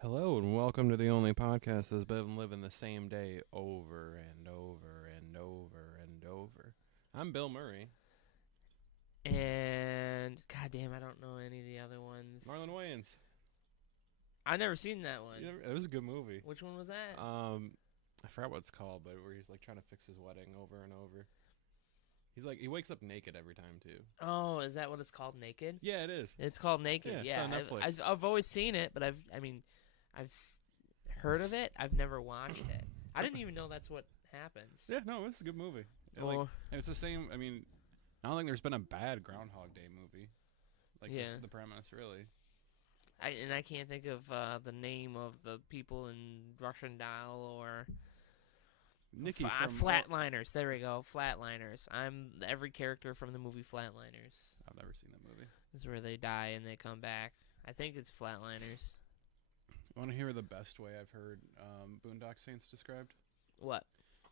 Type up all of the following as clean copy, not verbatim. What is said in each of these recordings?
Hello and welcome to the only podcast that's been living the same day over and over and over and over. I'm Bill Murray. And goddamn, I don't know any of the other ones. Marlon Wayans. I've never seen that one. It was a good movie. Which one was that? I forgot what it's called, but where he's like trying to fix his wedding over and over. He wakes up naked every time too. Oh, is that what it's called? Naked? Yeah, it is. It's called Naked. Yeah, it's on Netflix. I've always seen it, but I've heard of it. I've never watched it. I didn't even know that's what happens. Yeah, no, it's a good movie. And it's the same. I mean, I don't think there's been a bad Groundhog Day movie. This is the premise, really. I can't think of the name of the people in Russian Doll or Nikki from Flatliners. There we go, Flatliners. I'm every character from the movie Flatliners. I've never seen that movie. This is where they die and they come back. I think it's Flatliners. I want to hear the best way I've heard Boondock Saints described. What?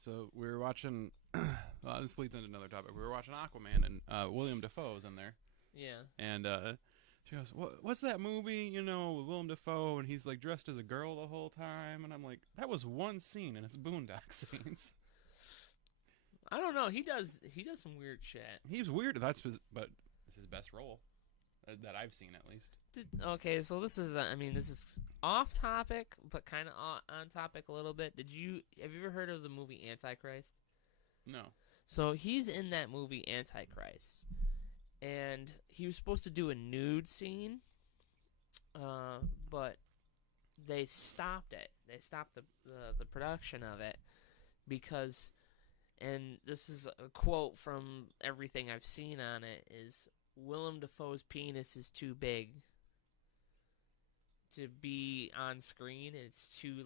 So we were watching. Well, this leads into another topic. We were watching Aquaman, and William Dafoe was in there. Yeah. And she goes, "What's that movie? You know, with Willem Dafoe, and he's like dressed as a girl the whole time." And I'm like, "That was one scene, and it's Boondock Saints." I don't know. He does some weird shit. He's weird. But it's his best role that I've seen, at least. Okay, so this is this is off topic, but kind of on topic a little bit. Have you ever heard of the movie Antichrist? No. So he's in that movie Antichrist, and he was supposed to do a nude scene, but they stopped it. They stopped the production of it because, and this is a quote from everything I've seen on it, is Willem Dafoe's penis is too big to be on screen. It's too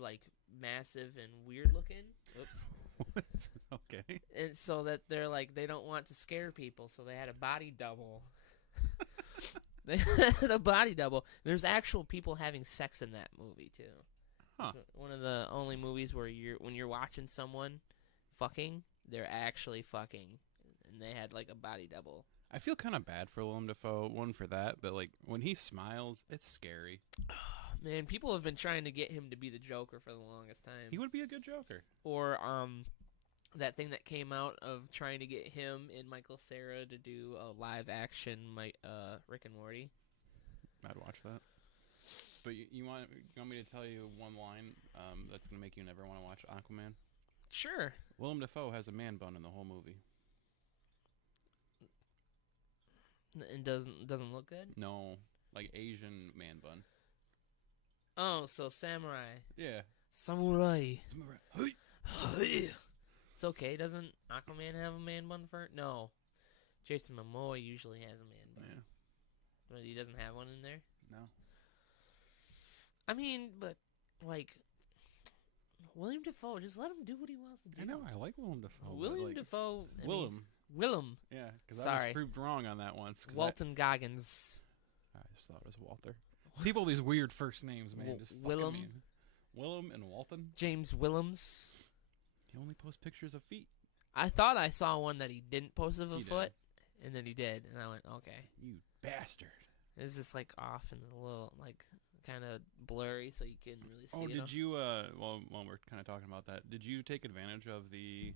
massive and weird looking. Oops. What? Okay. And so that they don't want to scare people, so they had a body double. They had a body double. There's actual people having sex in that movie too. Huh. One of the only movies where when you're watching someone fucking, they're actually fucking, and they had a body double. I feel kind of bad for Willem Dafoe, one for that, but when he smiles, it's scary. Man, people have been trying to get him to be the Joker for the longest time. He would be a good Joker. Or that thing that came out of trying to get him and Michael Cera to do a live action Rick and Morty. I'd watch that. But you want me to tell you one line that's going to make you never want to watch Aquaman? Sure. Willem Dafoe has a man bun in the whole movie. And doesn't look good? No, Asian man bun. Oh, so samurai. Yeah. Samurai. Hey. It's okay. Doesn't Aquaman have a man bun for it? No. Jason Momoa usually has a man bun. Yeah. But he doesn't have one in there? No. I mean, but William Dafoe, just let him do what he wants to do. I know. I like Willem Dafoe. William Dafoe. Willem. Yeah, because I was proved wrong on that once. Walton Goggins. I just thought it was Walter. People, these weird first names, man. Just Willem. Me. Willem and Walton. James Willems. He only posts pictures of feet. I thought I saw one that he didn't post of a foot, and then he did, and I went, okay. You bastard. It's just off and a little kind of blurry, so you couldn't really see. Oh, did you? Well, we're kind of talking about that. Did you take advantage of the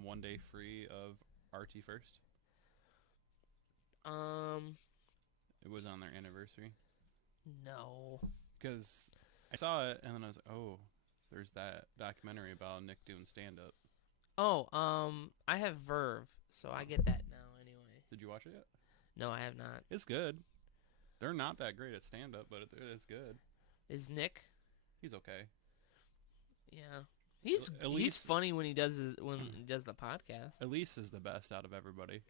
1 day free of RT First? It was on their anniversary. No. Because I saw it, and then I was like, oh, there's that documentary about Nick doing stand-up. Oh, I have Verve, so I get that now anyway. Did you watch it yet? No, I have not. It's good. They're not that great at stand-up, but it's good. Is Nick? He's okay. Yeah. He's funny when he does the podcast. Elise is the best out of everybody.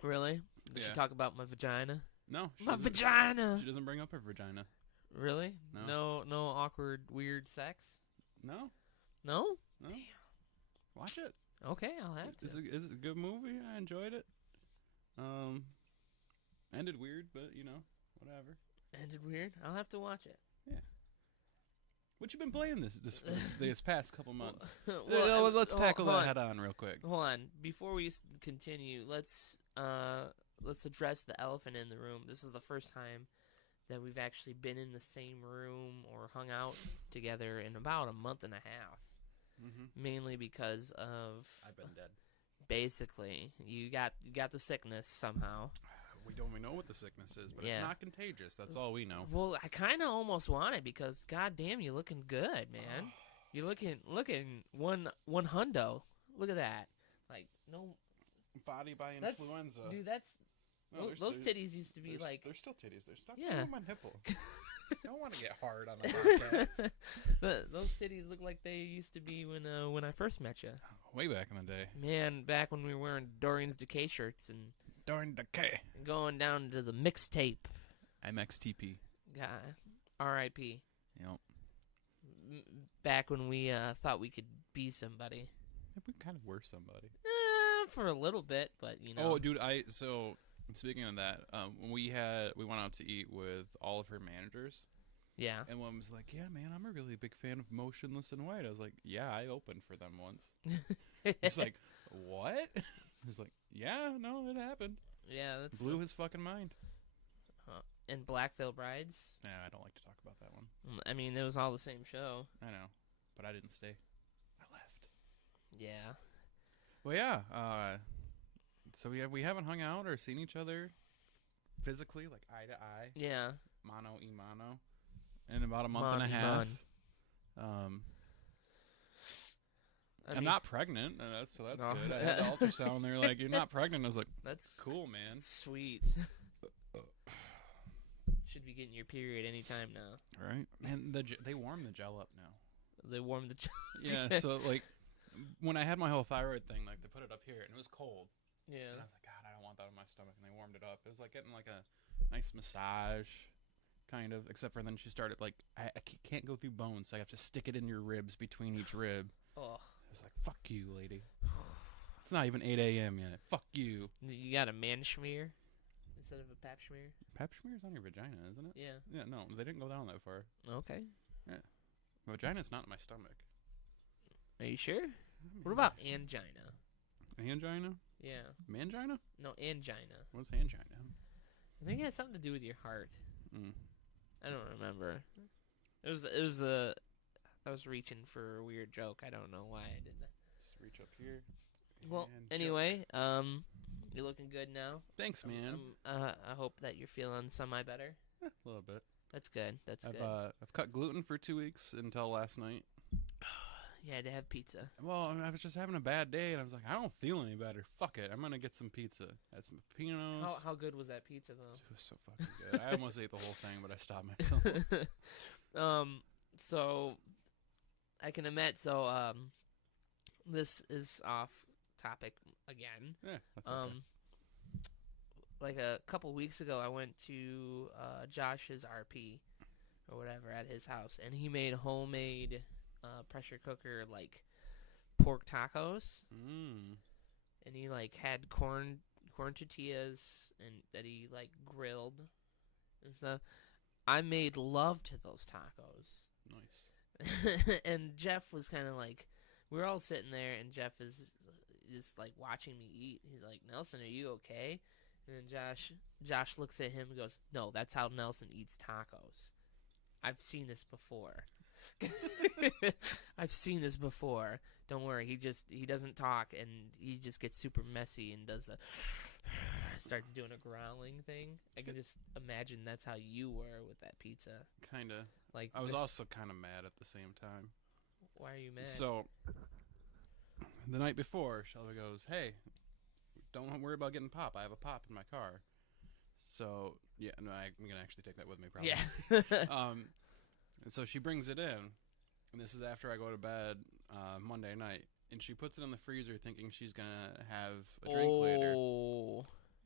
Really? Did she talk about my vagina? No. My vagina! She doesn't bring up her vagina. Really? No. No awkward, weird sex? No. No? Damn. Watch it. Okay, I'll have to. It's a good movie. I enjoyed it. Ended weird, but whatever. Ended weird? I'll have to watch it. Yeah. What you been playing this past couple months? Well, let's tackle that head on real quick. Hold on. Before we continue, let's address the elephant in the room. This is the first time that we've actually been in the same room or hung out together in about a month and a half. Mm-hmm. Mainly because of I've been dead. basically you got the sickness somehow. We don't even know what the sickness is, but Yeah. it's not contagious. That's all we know. Well, I kind of almost want it because goddamn, you looking good, man. You looking one hundo. Look at that. Like no Body by that's, influenza. dude. That's No, those titties used to be like. They're still titties. They're stuck Yeah. on my nipple. I don't want to get hard on the podcast. Those titties look like they used to be when I first met you. Way back in the day. Man, back when we were wearing Dorian's Decay shirts and During decay. going down to the mixtape. MXTP. God, R.I.P. Yep. Back when we thought we could be somebody. We kind of were somebody. For a little bit, but you know. Oh, dude, so speaking of that, when we went out to eat with all of her managers. Yeah. And one was like, "Yeah, man, I'm a really big fan of Motionless in White." I was like, "Yeah, I opened for them once." He's like, "What?" I was like, "Yeah, no, it happened." Yeah, that's Blew his fucking mind. And Black Veil Brides. Yeah, I don't like to talk about that one. I mean, it was all the same show. I know, but I didn't stay. I left. Yeah. Well, yeah. So we haven't hung out or seen each other physically, like eye to eye, Yeah. mano y mano, in about a month and a half. I'm not pregnant, so that's No. good. I had the ultrasound. They're like, "You're not pregnant." I was like, That's "Cool, man." sweet. Should be getting your period anytime now. Right? And they warm the gel up now. They warm the. Yeah. So like, when I had my whole thyroid thing, like they put it up here and it was cold. Yeah. And I was like, God, I don't want that on my stomach. And they warmed it up. It was like getting like a nice massage, kind of. Except for then she started like, I can't go through bones, so I have to stick it in your ribs between each rib. Oh. I was like, fuck you, lady. It's not even 8 a.m. yet. Fuck you. You got a MANSHMERE instead of a pap schmear? Pap smear's on your vagina, isn't it? Yeah. Yeah, no, they didn't go down that far. Okay. My vagina's not in my stomach. Are you sure? What about angina? Angina? Yeah. Mangina? No, angina. What's angina? I think it has something to do with your heart. Mm. I don't remember. I was reaching for a weird joke. I don't know why I did that. Just reach up here. Well, and anyway, you're looking good now. Thanks, man. I hope that you're feeling semi better. A little bit. That's good. That's good. I've cut gluten for 2 weeks until last night. Yeah, to have pizza. Well, I was just having a bad day, and I was like, I don't feel any better. Fuck it. I'm going to get some pizza. Had some pepinos. How good was that pizza, though? It was so fucking good. I almost ate the whole thing, but I stopped myself. So I can admit, this is off topic again. Yeah, that's okay. Like a couple weeks ago, I went to Josh's RP or whatever at his house, and he made homemade pressure cooker like pork tacos. And he like had corn tortillas and that he like grilled and stuff. I made love to those tacos. Nice. And Jeff was kind of like, we were all sitting there, and Jeff is just like watching me eat. He's like, "Nelson, are you okay?" And then Josh looks at him and goes, "No, that's how Nelson eats tacos. I've seen this before." I've seen this before. Don't worry. He doesn't talk, and he just gets super messy and does starts doing a growling thing. I can just imagine that's how you were with that pizza. Kinda. Like I was also kind of mad at the same time. Why are you mad? So, the night before, Shelby goes, "Hey, don't worry about getting pop. I have a pop in my car." So, yeah, no, I'm going to actually take that with me probably. Yeah. And so she brings it in, and this is after I go to bed Monday night, and she puts it in the freezer thinking she's going to have a drink later.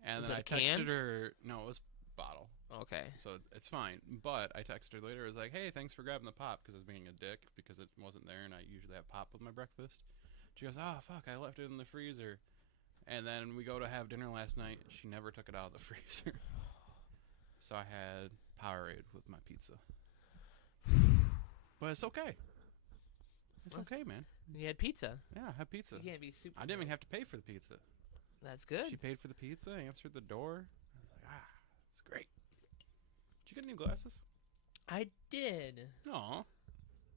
And Is then it I a can? texted her, no, it was bottle. Okay. So it's fine. But I texted her later. I was like, "Hey, thanks for grabbing the pop," because I was being a dick because it wasn't there, and I usually have pop with my breakfast. She goes, "Oh, fuck, I left it in the freezer." And then we go to have dinner last night. She never took it out of the freezer. So I had Powerade with my pizza. But it's okay. It's okay, man. You had pizza. Yeah, I had pizza. You can't be super. I didn't even have to pay for the pizza. That's good. She paid for the pizza, answered the door. I was like, it's great. Did you get new glasses? I did. Aw.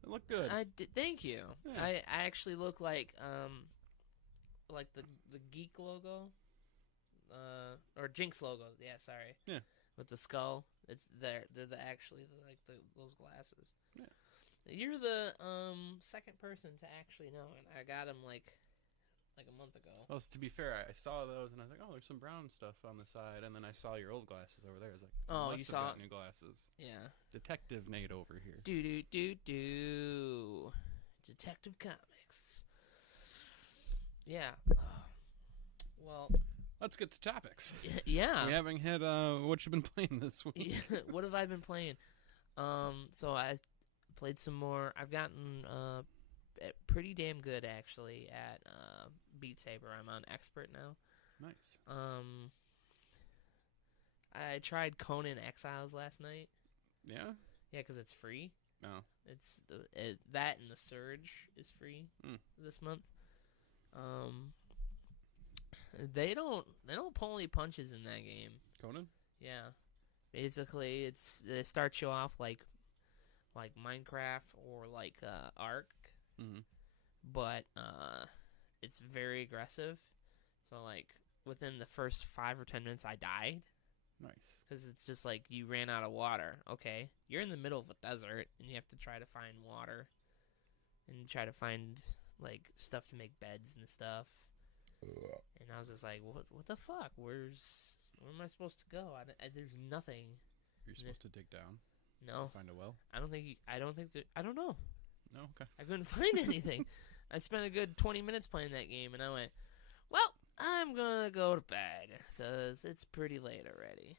They look good. I did. Thank you. Yeah. I actually look like the Geek logo, or Jinx logo. Yeah, sorry. Yeah. With the skull. They're actually those glasses. Yeah. You're the second person to actually know, and I got them like a month ago. Well, to be fair, I saw those and I was like, oh, there's some brown stuff on the side, and then I saw your old glasses over there. I was like, Oh, must you have saw got new glasses. Yeah. Detective Nate over here. Do. Detective Comics. Yeah. Well, let's get to topics. Yeah. We haven't hit what you've been playing this week. What have I been playing? So I played some more. I've gotten pretty damn good actually at Beat Saber. I'm on expert now. Nice. I tried Conan Exiles last night. Yeah? Yeah, because it's free. No. It's that and the Surge is free this month. They don't pull any punches in that game. Conan? Yeah. Basically, they start you off like Minecraft or like Ark. Mm-hmm. But it's very aggressive. So like within the first 5 or 10 minutes, I died. Nice. Because it's just like you ran out of water. Okay, you're in the middle of a desert and you have to try to find water and try to find like stuff to make beds and stuff. And I was just like, what the fuck? Where am I supposed to go? There's nothing. You're supposed to dig down. No. Find a well. I don't know. No. Okay. I couldn't find anything. I spent a good 20 minutes playing that game, and I went, well, I'm gonna go to bed because it's pretty late already.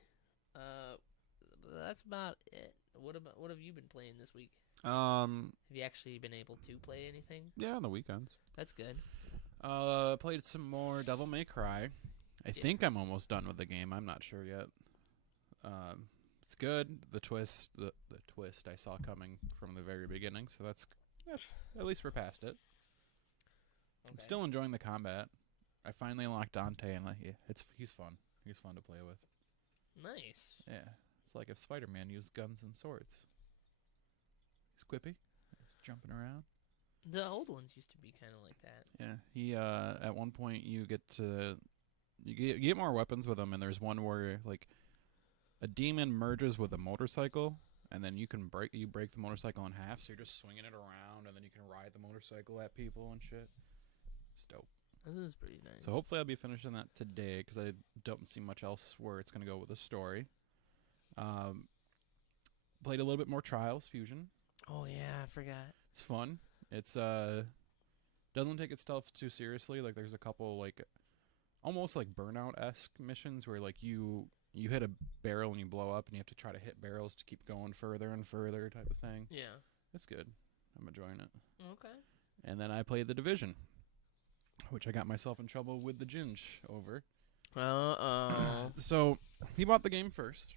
That's about it. What have you been playing this week? Have you actually been able to play anything? Yeah, on the weekends. That's good. Played some more Devil May Cry. I think I'm almost done with the game. I'm not sure yet. It's good. The twist I saw coming from the very beginning, so that's at least we're past it. Okay. I'm still enjoying the combat. I finally unlocked Dante, and he's fun. He's fun to play with. Nice. Yeah, it's like if Spider-Man used guns and swords. He's quippy. He's jumping around. The old ones used to be kind of like that. Yeah, he at one point you get more weapons with him, and there's one where like a demon merges with a motorcycle, and then you break the motorcycle in half, so you're just swinging it around, and then you can ride the motorcycle at people and shit. It's dope. This is pretty nice. So hopefully I'll be finishing that today, because I don't see much else where it's going to go with the story. Played a little bit more Trials Fusion. Oh yeah, I forgot. It's fun. It's doesn't take itself too seriously. Like there's a couple like almost like Burnout-esque missions where like you hit a barrel and you blow up, and you have to try to hit barrels to keep going further and further type of thing. Yeah. It's good. I'm enjoying it. Okay. And then I played The Division, which I got myself in trouble with the Ginge over. Uh-oh. So he bought the game first.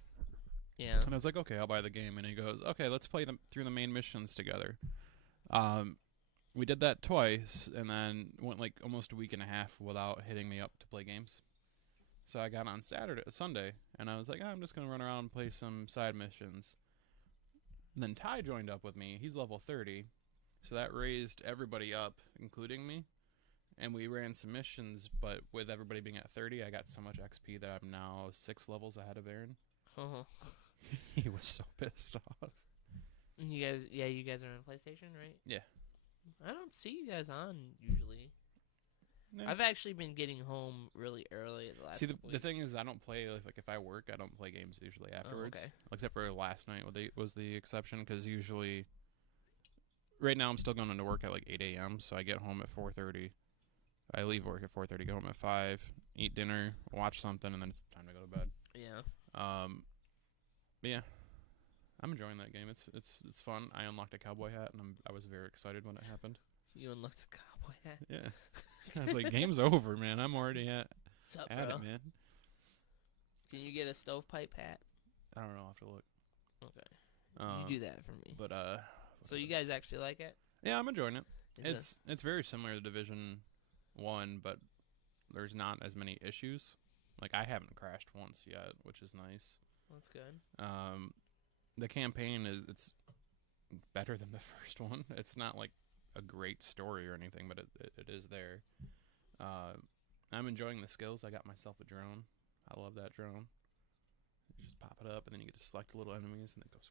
Yeah. And I was like, okay, I'll buy the game. And he goes, okay, let's play through the main missions together. We did that twice, and then went like almost a week and a half without hitting me up to play games. So I got on Sunday, and I was like, I'm just going to run around and play some side missions. And then Ty joined up with me. He's level 30. So that raised everybody up, including me. And we ran some missions, but with everybody being at 30, I got so much XP that I'm now 6 levels ahead of Aaron. He was so pissed off. You guys are on PlayStation, right? Yeah. I don't see you guys on usually. Yeah. I've actually been getting home really early the last. See, the thing is, I don't play like if I work, I don't play games usually afterwards. Oh, okay. Except for last night was the exception, because usually, right now I'm still going into work at like 8 a.m. So I get home at 4:30. I leave work at 4:30, go home at 5, eat dinner, watch something, and then it's time to go to bed. Yeah. But yeah, I'm enjoying that game. It's fun. I unlocked a cowboy hat, and I was very excited when it happened. You unlocked a cowboy hat? Yeah. I was like, game's over, man. I'm already at Sup, it, bro? man. Can you get a stovepipe hat? I don't know. I'll have to look. Okay. You do that for me. But So you guys actually like it? yeah, I'm enjoying it. Is It's very similar to Division 1, but there's not as many issues. Like I haven't crashed once yet, which is nice. That's good. the campaign it's better than the first one. It's not like a great story or anything, but it is there. I'm enjoying the skills. I got myself a drone. I love that drone. You just pop it up, and then you get to select little enemies, and it goes.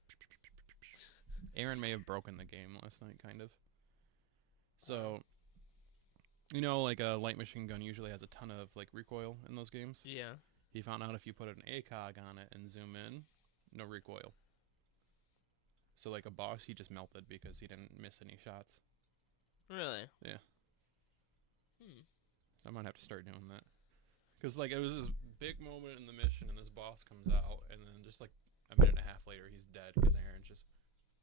Aaron may have broken the game last night, kind of. So, you know, like a light machine gun usually has a ton of like recoil in those games. Yeah. He found out if you put an ACOG on it and zoom in, no recoil. So like a boss, he just melted because he didn't miss any shots. Really? Yeah. So I might have to start doing that. Because like it was this big moment in the mission, and this boss comes out, and then just like a minute and a half later, he's dead because Aaron's just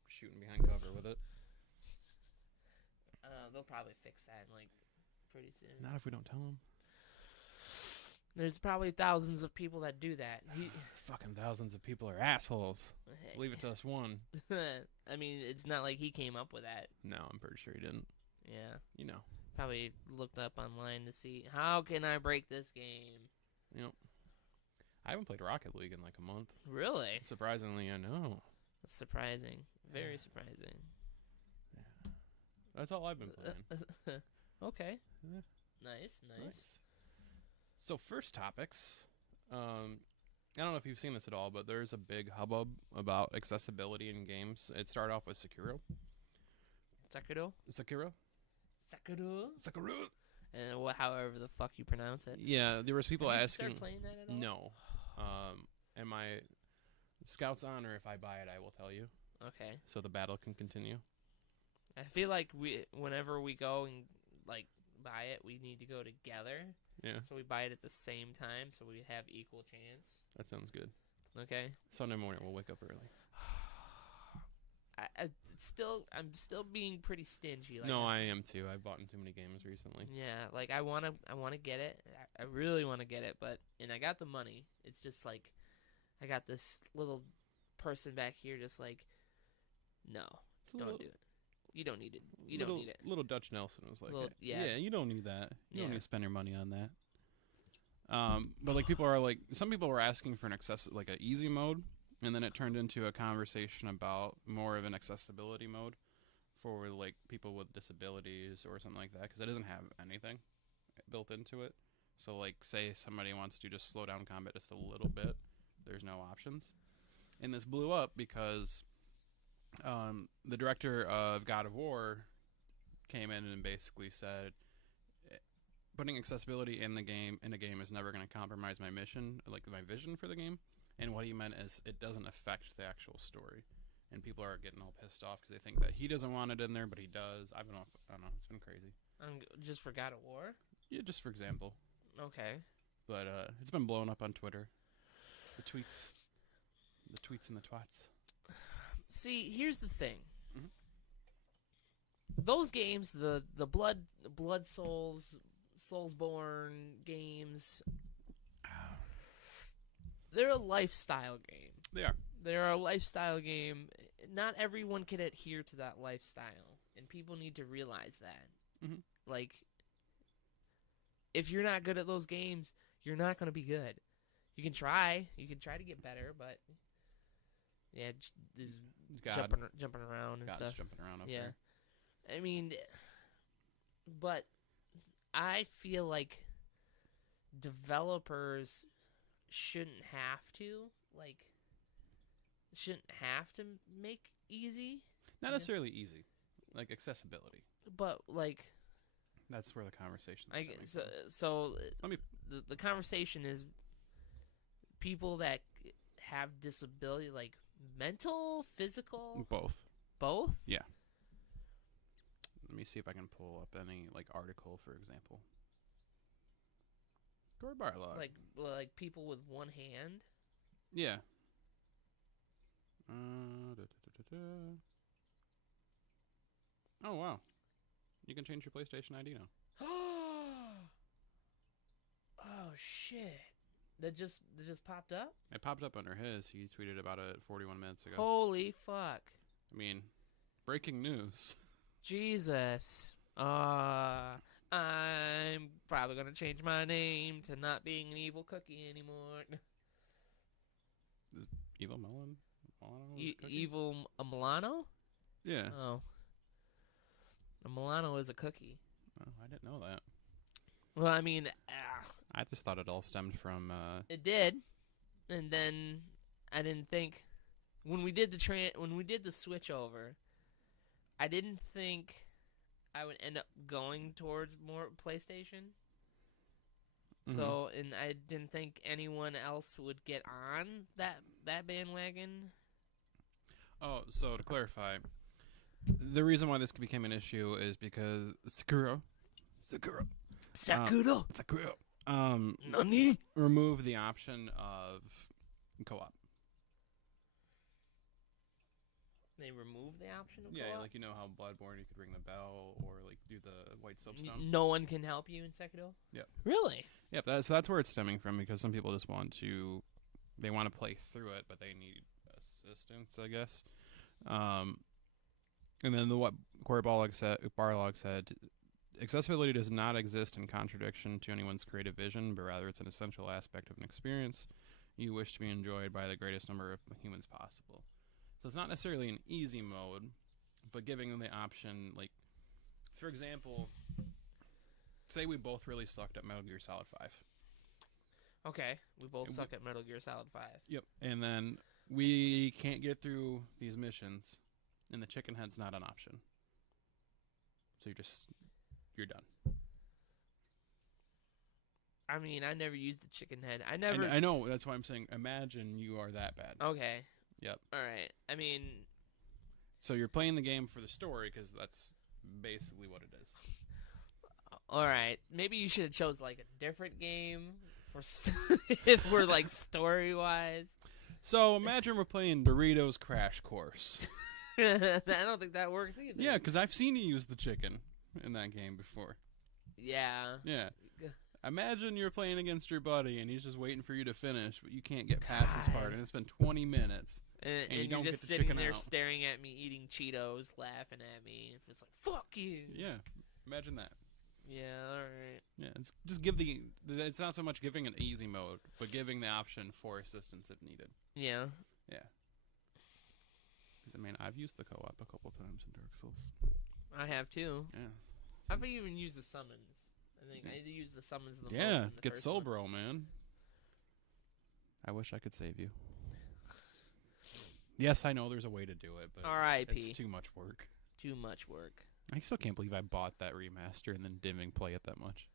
shooting behind cover with it. They'll probably fix that like pretty soon. Not if we don't tell him. There's probably thousands of people that do that. Fucking thousands of people are assholes. Just leave it to us one. I mean, it's not like he came up with that. No, I'm pretty sure he didn't. Yeah. You know. Probably looked up online to see, how can I break this game? Yep. I haven't played Rocket League in like a month. Really? Surprisingly, I know. That's surprising. Very surprising. Yeah. That's all I've been playing. Okay. Yeah. Nice. So first topics. I don't know if you've seen this at all, but there's a big hubbub about accessibility in games. It started off with Sekiro. Sekiro. And however the fuck you pronounce it. Yeah, there was people Have you asking. started playing that at all? No. Am I Scouts on, or if I buy it, I will tell you. Okay. So the battle can continue. I feel like whenever we go and like buy it, we need to go together. Yeah. So we buy it at the same time, so we have equal chance. That sounds good. Okay. Sunday morning we'll wake up early. I'm still being pretty stingy. Like No, I am too. I've bought in too many games recently. Yeah, like I wanna get it. I really wanna get it, and I got the money. It's just like I got this little person back here, just like, no, don't do it. You don't need it. You don't need it. Little Dutch Nelson was like, yeah, you don't need that. You don't Yeah. need to spend your money on that. But like people are like, some people were asking for an like an easy mode, and then it turned into a conversation about more of an accessibility mode for like people with disabilities or something like that, because it doesn't have anything built into it. So like, say somebody wants to just slow down combat just a little bit, there's no options. And this blew up because the director of God of War came in and basically said, putting accessibility in a game is never going to compromise my mission, like my vision for the game. And what he meant is it doesn't affect the actual story. And people are getting all pissed off because they think that he doesn't want it in there, but he does. I don't know. It's been crazy. Just for God of War? Yeah, just for example. Okay. But it's been blowing up on Twitter. The tweets and the twats. See, here's the thing. Mhm. Those games, the Blood Souls, Soulsborne games, they're a lifestyle game. They are. They're a lifestyle game. Not everyone can adhere to that lifestyle, and people need to realize that. Mhm. Like, if you're not good at those games, you're not going to be good. You can try. You can try to get better, but yeah, there's jumping around and God's stuff. jumping around up Yeah. there. I mean, but I feel like developers shouldn't have to make easy. Not necessarily easy, like accessibility. But like, That's where the conversation is. so Let me. the conversation is people that have disability, like mental, physical, Both. both. Let me see if I can pull up any like article, for example. Gore Barlog. Like people with one hand. Yeah. Oh wow, you can change your PlayStation ID now. Oh shit! That just popped up. It popped up under his. He tweeted about it 41 minutes ago. Holy fuck! I mean, breaking news. Jesus. I'm probably gonna change my name to not being an evil cookie anymore. Evil Melon. Milano is a cookie? Evil a Milano? Yeah. Oh. A Milano is a cookie. Oh, I didn't know that. Well, I mean, I just thought it all stemmed from. it did, and then I didn't think when we did the switch over, I didn't think I would end up going towards more PlayStation. Mhm. So, and I didn't think anyone else would get on that bandwagon. Oh, so to clarify, the reason why this became an issue is because Sakura, Nani? removed the option of co-op. They removed the option of Yeah, co-op? like you know how Bloodborne you could ring the bell or like do the white soapstone. No one can help you in Sekiro? Yep. Really? Yep. So that's where it's stemming from because some people just want to play through it, but they need assistance, I guess. And then what Corey Barlog said, accessibility does not exist in contradiction to anyone's creative vision, but rather it's an essential aspect of an experience you wish to be enjoyed by the greatest number of humans possible. So it's not necessarily an easy mode, but giving them the option, like, for example, say we both really sucked at Metal Gear Solid 5. Okay. We both suck at Metal Gear Solid 5. Yep. And then we can't get through these missions, and the chicken head's not an option. So you're done. I mean, I never used the chicken head. I know, that's why I'm saying, imagine you are that bad. Okay. Yep. All right. I mean, So you're playing the game for the story, because that's basically what it is. all right. Maybe you should have chose like a different game for if we're like story wise. So imagine we're playing Doritos Crash Course. I don't think that works either. Yeah, because I've seen you use the chicken in that game before. Yeah. Yeah. Imagine you're playing against your buddy, and he's just waiting for you to finish, but you can't get past this part, and it's been 20 minutes. And you you're don't just get the sitting chicken there out. staring at me eating Cheetos, laughing at me. And it's like, fuck you. Yeah, imagine that. Yeah, alright. Yeah, it's just give it's not so much giving an easy mode, but giving the option for assistance if needed. Yeah. Yeah. Because, I mean, I've used the co-op a couple times in Dark Souls. I have too. Yeah. I've even used the summons. I think I used the summons the most. Yeah, in the get first soul, one. bro, man. I wish I could save you. Yes, I know there's a way to do it, but R.I.P. it's too much work. Too much work. I still can't believe I bought that remaster and then didn't even play it that much.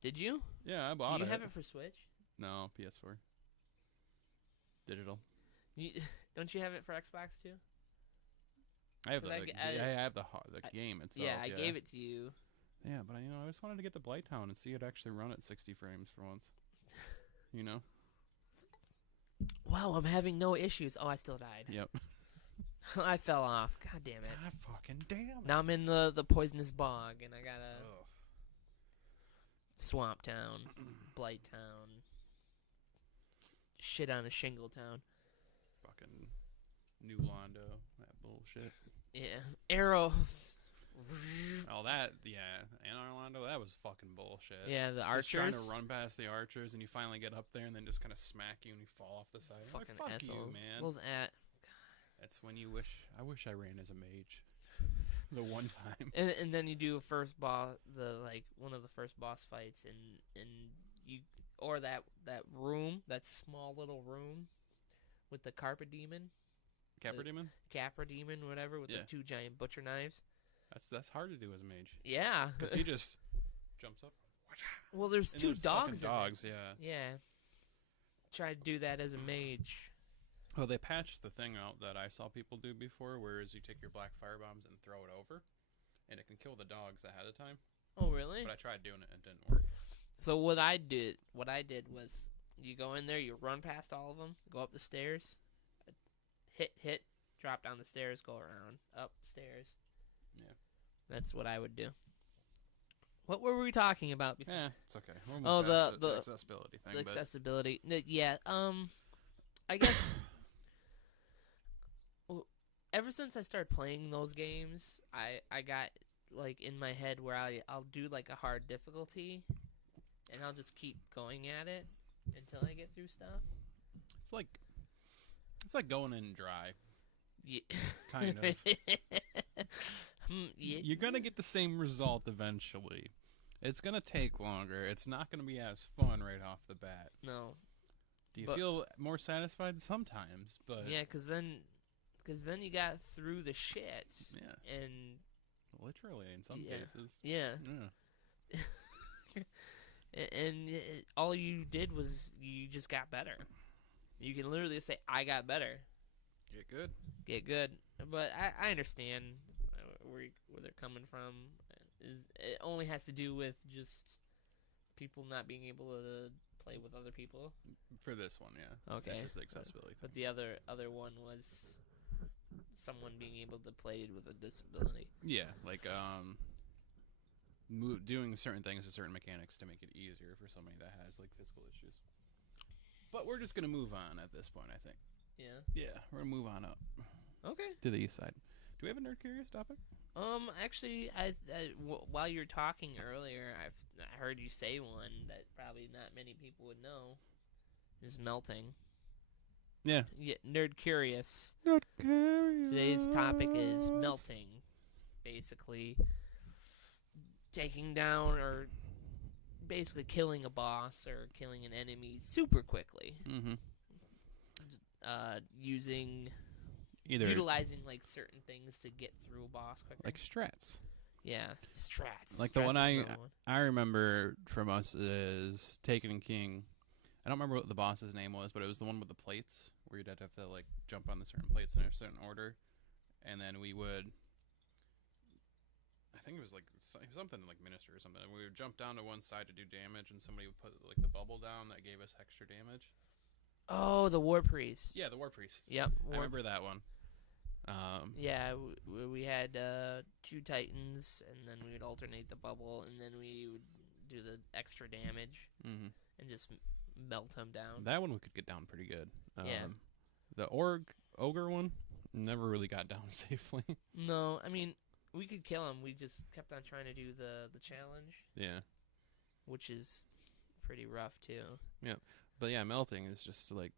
Did you? Yeah, I bought it. Do you have it for Switch? No, PS4. Digital. Don't you have it for Xbox too? I have I have the game itself. Yeah, I gave it to you. Yeah, but I just wanted to get to Blighttown and see it actually run at 60 frames for once. You know? Wow, I'm having no issues. Oh, I still died. Yep. I fell off. God damn it. God fucking damn it. Now I'm in the poisonous bog, and I gotta Swamp Town, Blight Town, shit on a shingle town. Fucking New Londo, that bullshit. Yeah, arrows. Oh, that, yeah. And Orlando, that was fucking bullshit. Yeah, the Just trying archers. to run past the archers, and you finally get up there, and then just kind of smack you, and you fall off the side. I'm Fucking like, fuck assholes. you, man. Those That's when you wish. I wish I ran as a mage. The one time. and then you do a first boss, one of the first boss fights, and you or that room, that small little room, with the carpet demon. Capra Demon? Capra demon, whatever, with Yeah. the two giant butcher knives. That's hard to do as a mage. Yeah. Because he just jumps up. Well, there's And two there's fucking dogs. In dogs, it. yeah. Yeah. Try to do that as a mage. Well, they patched the thing out that I saw people do before, whereas you take your black fire bombs and throw it over, and it can kill the dogs ahead of time. Oh, really? But I tried doing it and it didn't work. So what I did was you go in there, you run past all of them, go up the stairs, hit, drop down the stairs, go around, up stairs. Yeah. That's what I would do. What were we talking about? Yeah, it's okay. We'll Oh, move past the accessibility thing. The but accessibility. Yeah. I guess. Well, ever since I started playing those games, I got like in my head where I'll do like a hard difficulty, and I'll just keep going at it until I get through stuff. it's like It's like going in dry. Yeah. Kind of. Yeah. You're going to get the same result eventually. It's going to take longer. It's not going to be as fun right off the bat. No. Do you feel more satisfied? Sometimes, but... Yeah, because then you got through the shit. Yeah. And... Literally, in some cases. Yeah. And all you did was you just got better. You can literally say, I got better. Get good. But I understand where they're coming from. It only has to do with just people not being able to play with other people. For this one, yeah. Okay. That's just the accessibility thing. But the other one was someone being able to play with a disability. Yeah, like doing certain things with certain mechanics to make it easier for somebody that has like physical issues. But we're just gonna move on at this point, I think. Yeah. Yeah, we're gonna move on up. Okay. To the east side. Do we have a nerd curious topic? Actually, while you were talking earlier, I heard you say one that probably not many people would know. Is melting. Yeah. Nerd curious. Nerd curious. Today's topic is melting. Basically, taking down or basically killing a boss or killing an enemy super quickly. Mm-hmm. Utilizing like certain things to get through a boss quicker. Like strats. Yeah, strats. Like strats the one I remember from us is Taken King. I don't remember what the boss's name was, but it was the one with the plates where you'd have to like jump on the certain plates in a certain order, and then we would. I think it was like something like Minister or something. We would jump down to one side to do damage, and somebody would put like the bubble down that gave us extra damage. Oh, the War Priest. Yeah, the War Priest. Yep. I remember that one. Yeah, we had 2 Titans, and then we would alternate the bubble, and then we would do the extra damage and just melt him down. That one we could get down pretty good. Yeah. The Ogre one never really got down safely. No, I mean, we could kill him. We just kept on trying to do the challenge. Yeah. Which is pretty rough, too. Yeah. But yeah, melting is just like,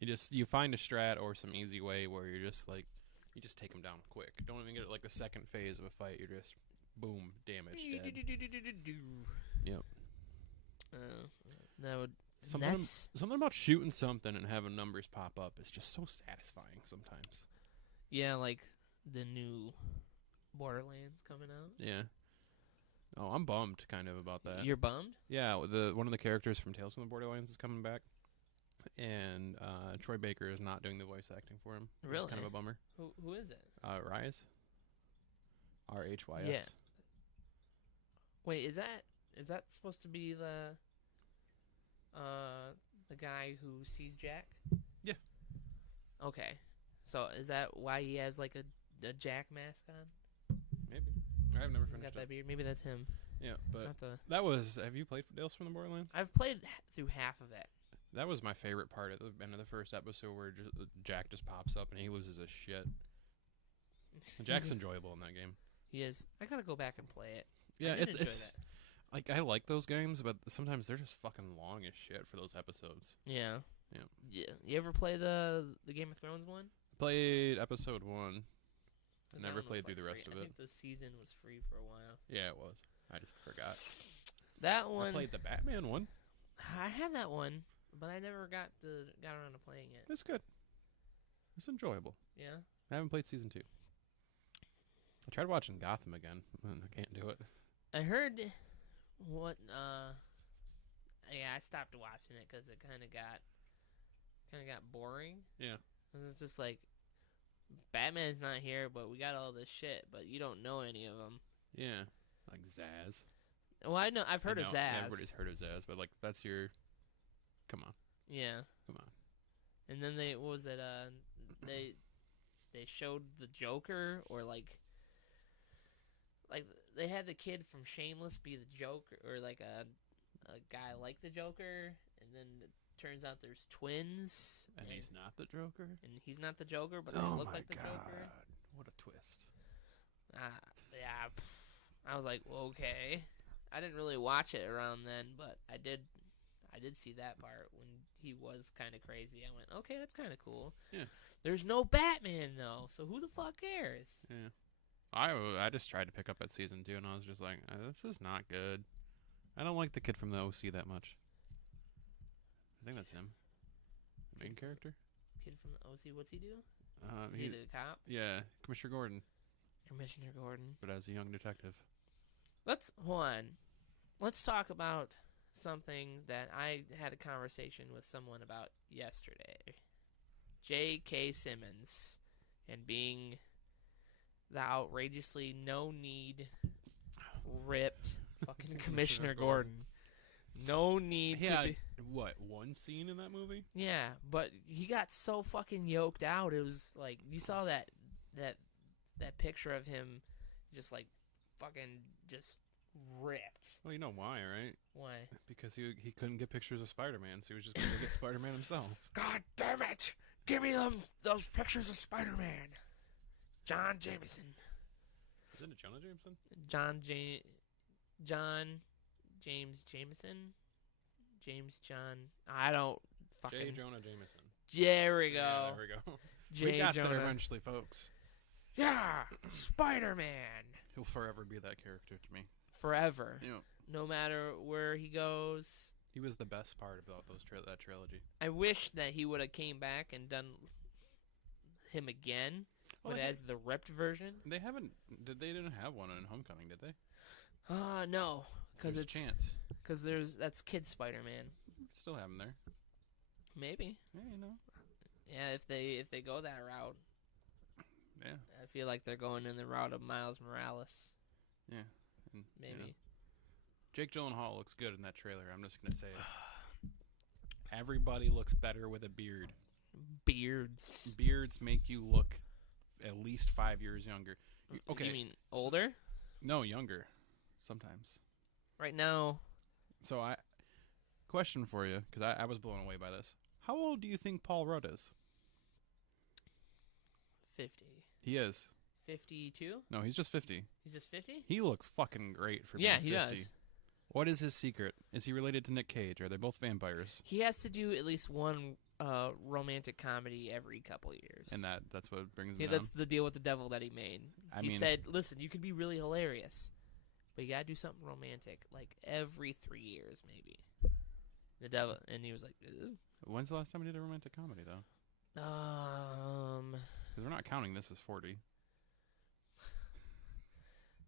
you find a strat or some easy way where you're just like, you just take them down quick. Don't even get like the second phase of a fight. You're just, boom, damage, dead. Yep. That would... Something about shooting something and having numbers pop up is just so satisfying sometimes. Yeah, like the new Borderlands coming out. Yeah. Oh, I'm bummed kind of about that. You're bummed? Yeah, one of the characters from Tales from the Borderlands is coming back. And Troy Baker is not doing the voice acting for him. Really? It's kind of a bummer. Who is it? Rhys. RHYS. Yeah. Wait, is that supposed to be the guy who sees Jack? Yeah. Okay. So is that why he has like a Jack mask on? Maybe. I've never He's finished got that beard. Maybe that's him. Yeah, but have you played Tales from the Borderlands? I've played through half of it. That was my favorite part at the end of the first episode where Jack just pops up and he loses his shit. Jack's enjoyable in that game. He is. I gotta go back and play it. Yeah, it's like I like those games, but sometimes they're just fucking long as shit for those episodes. Yeah. Yeah. Yeah. You ever play the Game of Thrones one? Played episode 1. I never played through the rest of it. I think the season was free for a while. Yeah, it was. I just forgot. That one. I played the Batman one. I have that one, but I never got around to playing it. It's good. It's enjoyable. Yeah. I haven't played season 2. I tried watching Gotham again, and I can't do it. I heard what. Yeah, I stopped watching it because it kind of got boring. Yeah. It's just like, Batman's not here, but we got all this shit, but you don't know any of them. Yeah, like Zaz. Well, I know I've heard of Zaz. Yeah, everybody's heard of Zaz, but like that's your. Come on. Yeah. Come on. And then what was it? They showed the Joker, or like they had the kid from Shameless be the Joker, or like a guy like the Joker, and then it turns out there's twins. And he's not the Joker? And he's not the Joker, but they look like the Joker. What a twist. Yeah. I was like, well, okay. I didn't really watch it around then, but I did see that part when he was kind of crazy. I went, okay, that's kind of cool. Yeah. There's no Batman though, so who the fuck cares? Yeah. I just tried to pick up at season 2, and I was just like, this is not good. I don't like the kid from the OC that much. I think that's him. The main character. Kid from the OC, what's he do? Is He he the cop? Yeah, Commissioner Gordon, Commissioner Gordon. but as a young detective. Hold on. Let's talk about something that I had a conversation with someone about yesterday. J.K. Simmons and being the outrageously no-need, ripped fucking Commissioner Gordon. No need He to had, be... what, one scene in that movie? Yeah, but he got so fucking yoked out. It was like, you saw that picture of him just like fucking just ripped. Well, you know why, right? Why? Because he couldn't get pictures of Spider-Man, so he was just going to get Spider-Man himself. God damn it! Give me those pictures of Spider-Man. John Jameson. Isn't it Jonah Jameson? John James Jameson? James John. I don't fucking... J. Jonah Jameson. There we go. Yeah, there we go. J. We got Jonah. there eventually, folks. Yeah! Spider-Man! He'll forever be that character to me. Forever. Yeah. No matter where he goes. He was the best part about that trilogy. I wish that he would have came back and done him again, Well, but as the ripped version. They didn't have one in Homecoming, did they? No, because There's it's a chance. because that's Kid Spider-Man. Still have him there. Maybe. Yeah, you know. Yeah, if they go that route. Yeah. I feel like they're going in the route of Miles Morales. Yeah. And, Maybe. you know, Jake Gyllenhaal looks good in that trailer. I'm just gonna say it. Everybody looks better with a beard. Beards. Beards make you look at least 5 years younger. Okay. You mean older? No, younger. Sometimes. Right now. So question for you, because I was blown away by this. How old do you think Paul Rudd is? 50. He is. 52? No, he's just 50. He's just 50? He looks fucking great for Yeah, being he 50. does. What is his secret? Is he related to Nick Cage? Are they both vampires? He has to do at least one romantic comedy every couple years. And that's what brings him Yeah, down? that's the deal with the devil that he made. He said, listen, you can be really hilarious, but you gotta do something romantic, like every 3 years, maybe. The devil, and he was like, ugh. When's the last time he did a romantic comedy, though? Because we're not counting This Is 40.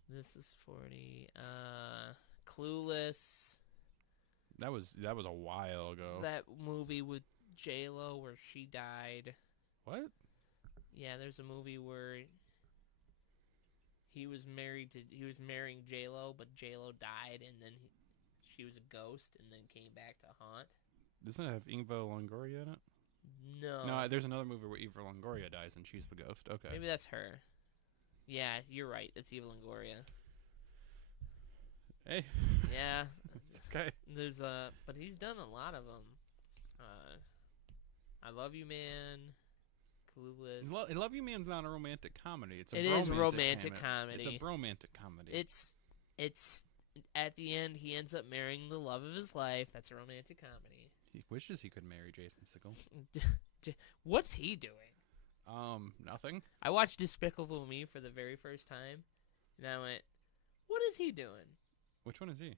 This is 40. Clueless. That was a while ago. That movie with J-Lo where she died. What? Yeah, there's a movie where he was marrying J-Lo, but J-Lo died, and then she was a ghost, and then came back to haunt. Doesn't it have Eva Longoria in it? No. No, there's another movie where Eva Longoria dies, and she's the ghost. Okay. Maybe that's her. Yeah, you're right. It's Eva Longoria. Hey. Yeah. It's okay. But he's done a lot of them. I Love You, Man. Clueless. Love You Man's not a romantic comedy. It's a It is a romantic comedy. It's a romantic comedy. It's at the end he ends up marrying the love of his life. That's a romantic comedy. He wishes he could marry Jason Segel. What's he doing? Nothing. I watched Despicable Me for the very first time, and I went, "What is he doing?" Which one is he?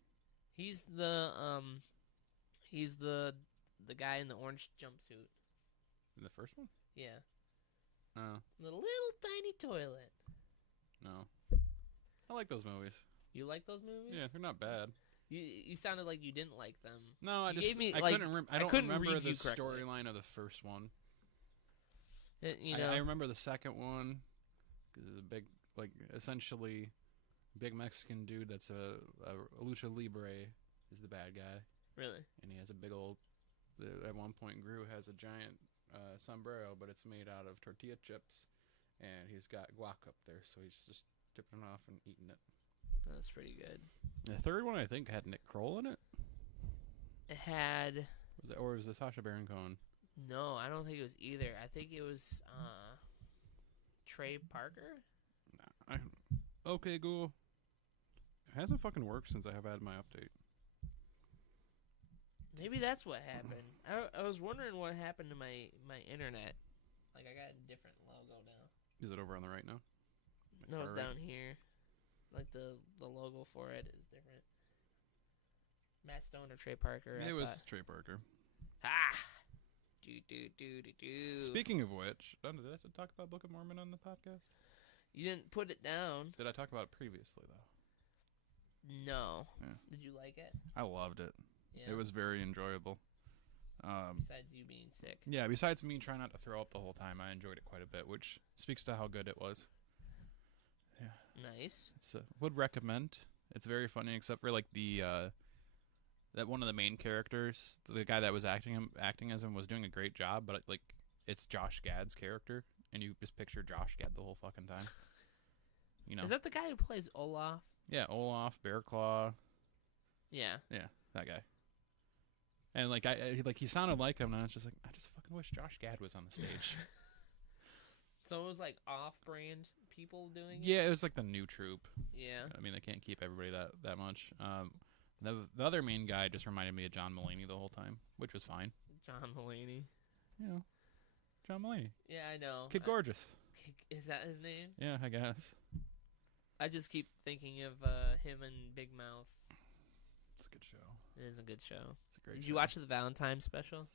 He's the guy in the orange jumpsuit. In the first one? Yeah. Oh. The little tiny toilet. No. I like those movies. You like those movies? Yeah, they're not bad. You sounded like you didn't like them. No, I You just gave me, I like, couldn't I don't couldn't remember read the you correctly. storyline of the first one. You know, I remember the second one because it's a big, like, essentially big Mexican dude that's a lucha libre is the bad guy, really. and he has a big old. At one point, Gru has a giant sombrero, but it's made out of tortilla chips, and he's got guac up there, so he's just tipping it off and eating it. That's pretty good. The third one, I think, had Nick Kroll in it. It had Was it Sacha Baron Cohen? no. I don't think it was either. I think it was Trey Parker. Nah, okay, Google. It hasn't fucking worked since I have had my update. Maybe that's what happened. I was wondering what happened to my internet. Like, I got a different logo now. Is it over on the right now? No, it's Far right? down here. Like, the logo for it is different. Matt Stone or Trey Parker? It was Trey Parker. Ah! Do. Speaking of which, did I talk about Book of Mormon on the podcast? You didn't put it down. Did I talk about it previously, though? No. Yeah. Did you like it? I loved it. Yeah. It was very enjoyable. Besides you being sick. Yeah, besides me trying not to throw up the whole time, I enjoyed it quite a bit, which speaks to how good it was. Yeah. Nice. Would recommend. It's very funny, except for like the that one of the main characters, the guy that was acting as him, was doing a great job, but like it's Josh Gad's character, and you just picture Josh Gad the whole fucking time. You know. Is that the guy who plays Olaf? Yeah, Olaf, Bearclaw. Yeah. Yeah, that guy. And like he sounded like him, and I was just like, I just fucking wish Josh Gad was on the stage. So it was like off-brand people doing it? Yeah, it was like the new troupe. Yeah. I mean, they can't keep everybody that much. The other main guy just reminded me of John Mulaney the whole time, which was fine. John Mulaney. You know, John Mulaney. Yeah, I know. Kid Gorgeous. Is that his name? Yeah, I guess. I just keep thinking of him and Big Mouth. It's a good show. It is a good show. It's a great Did show. you watch the Valentine's special?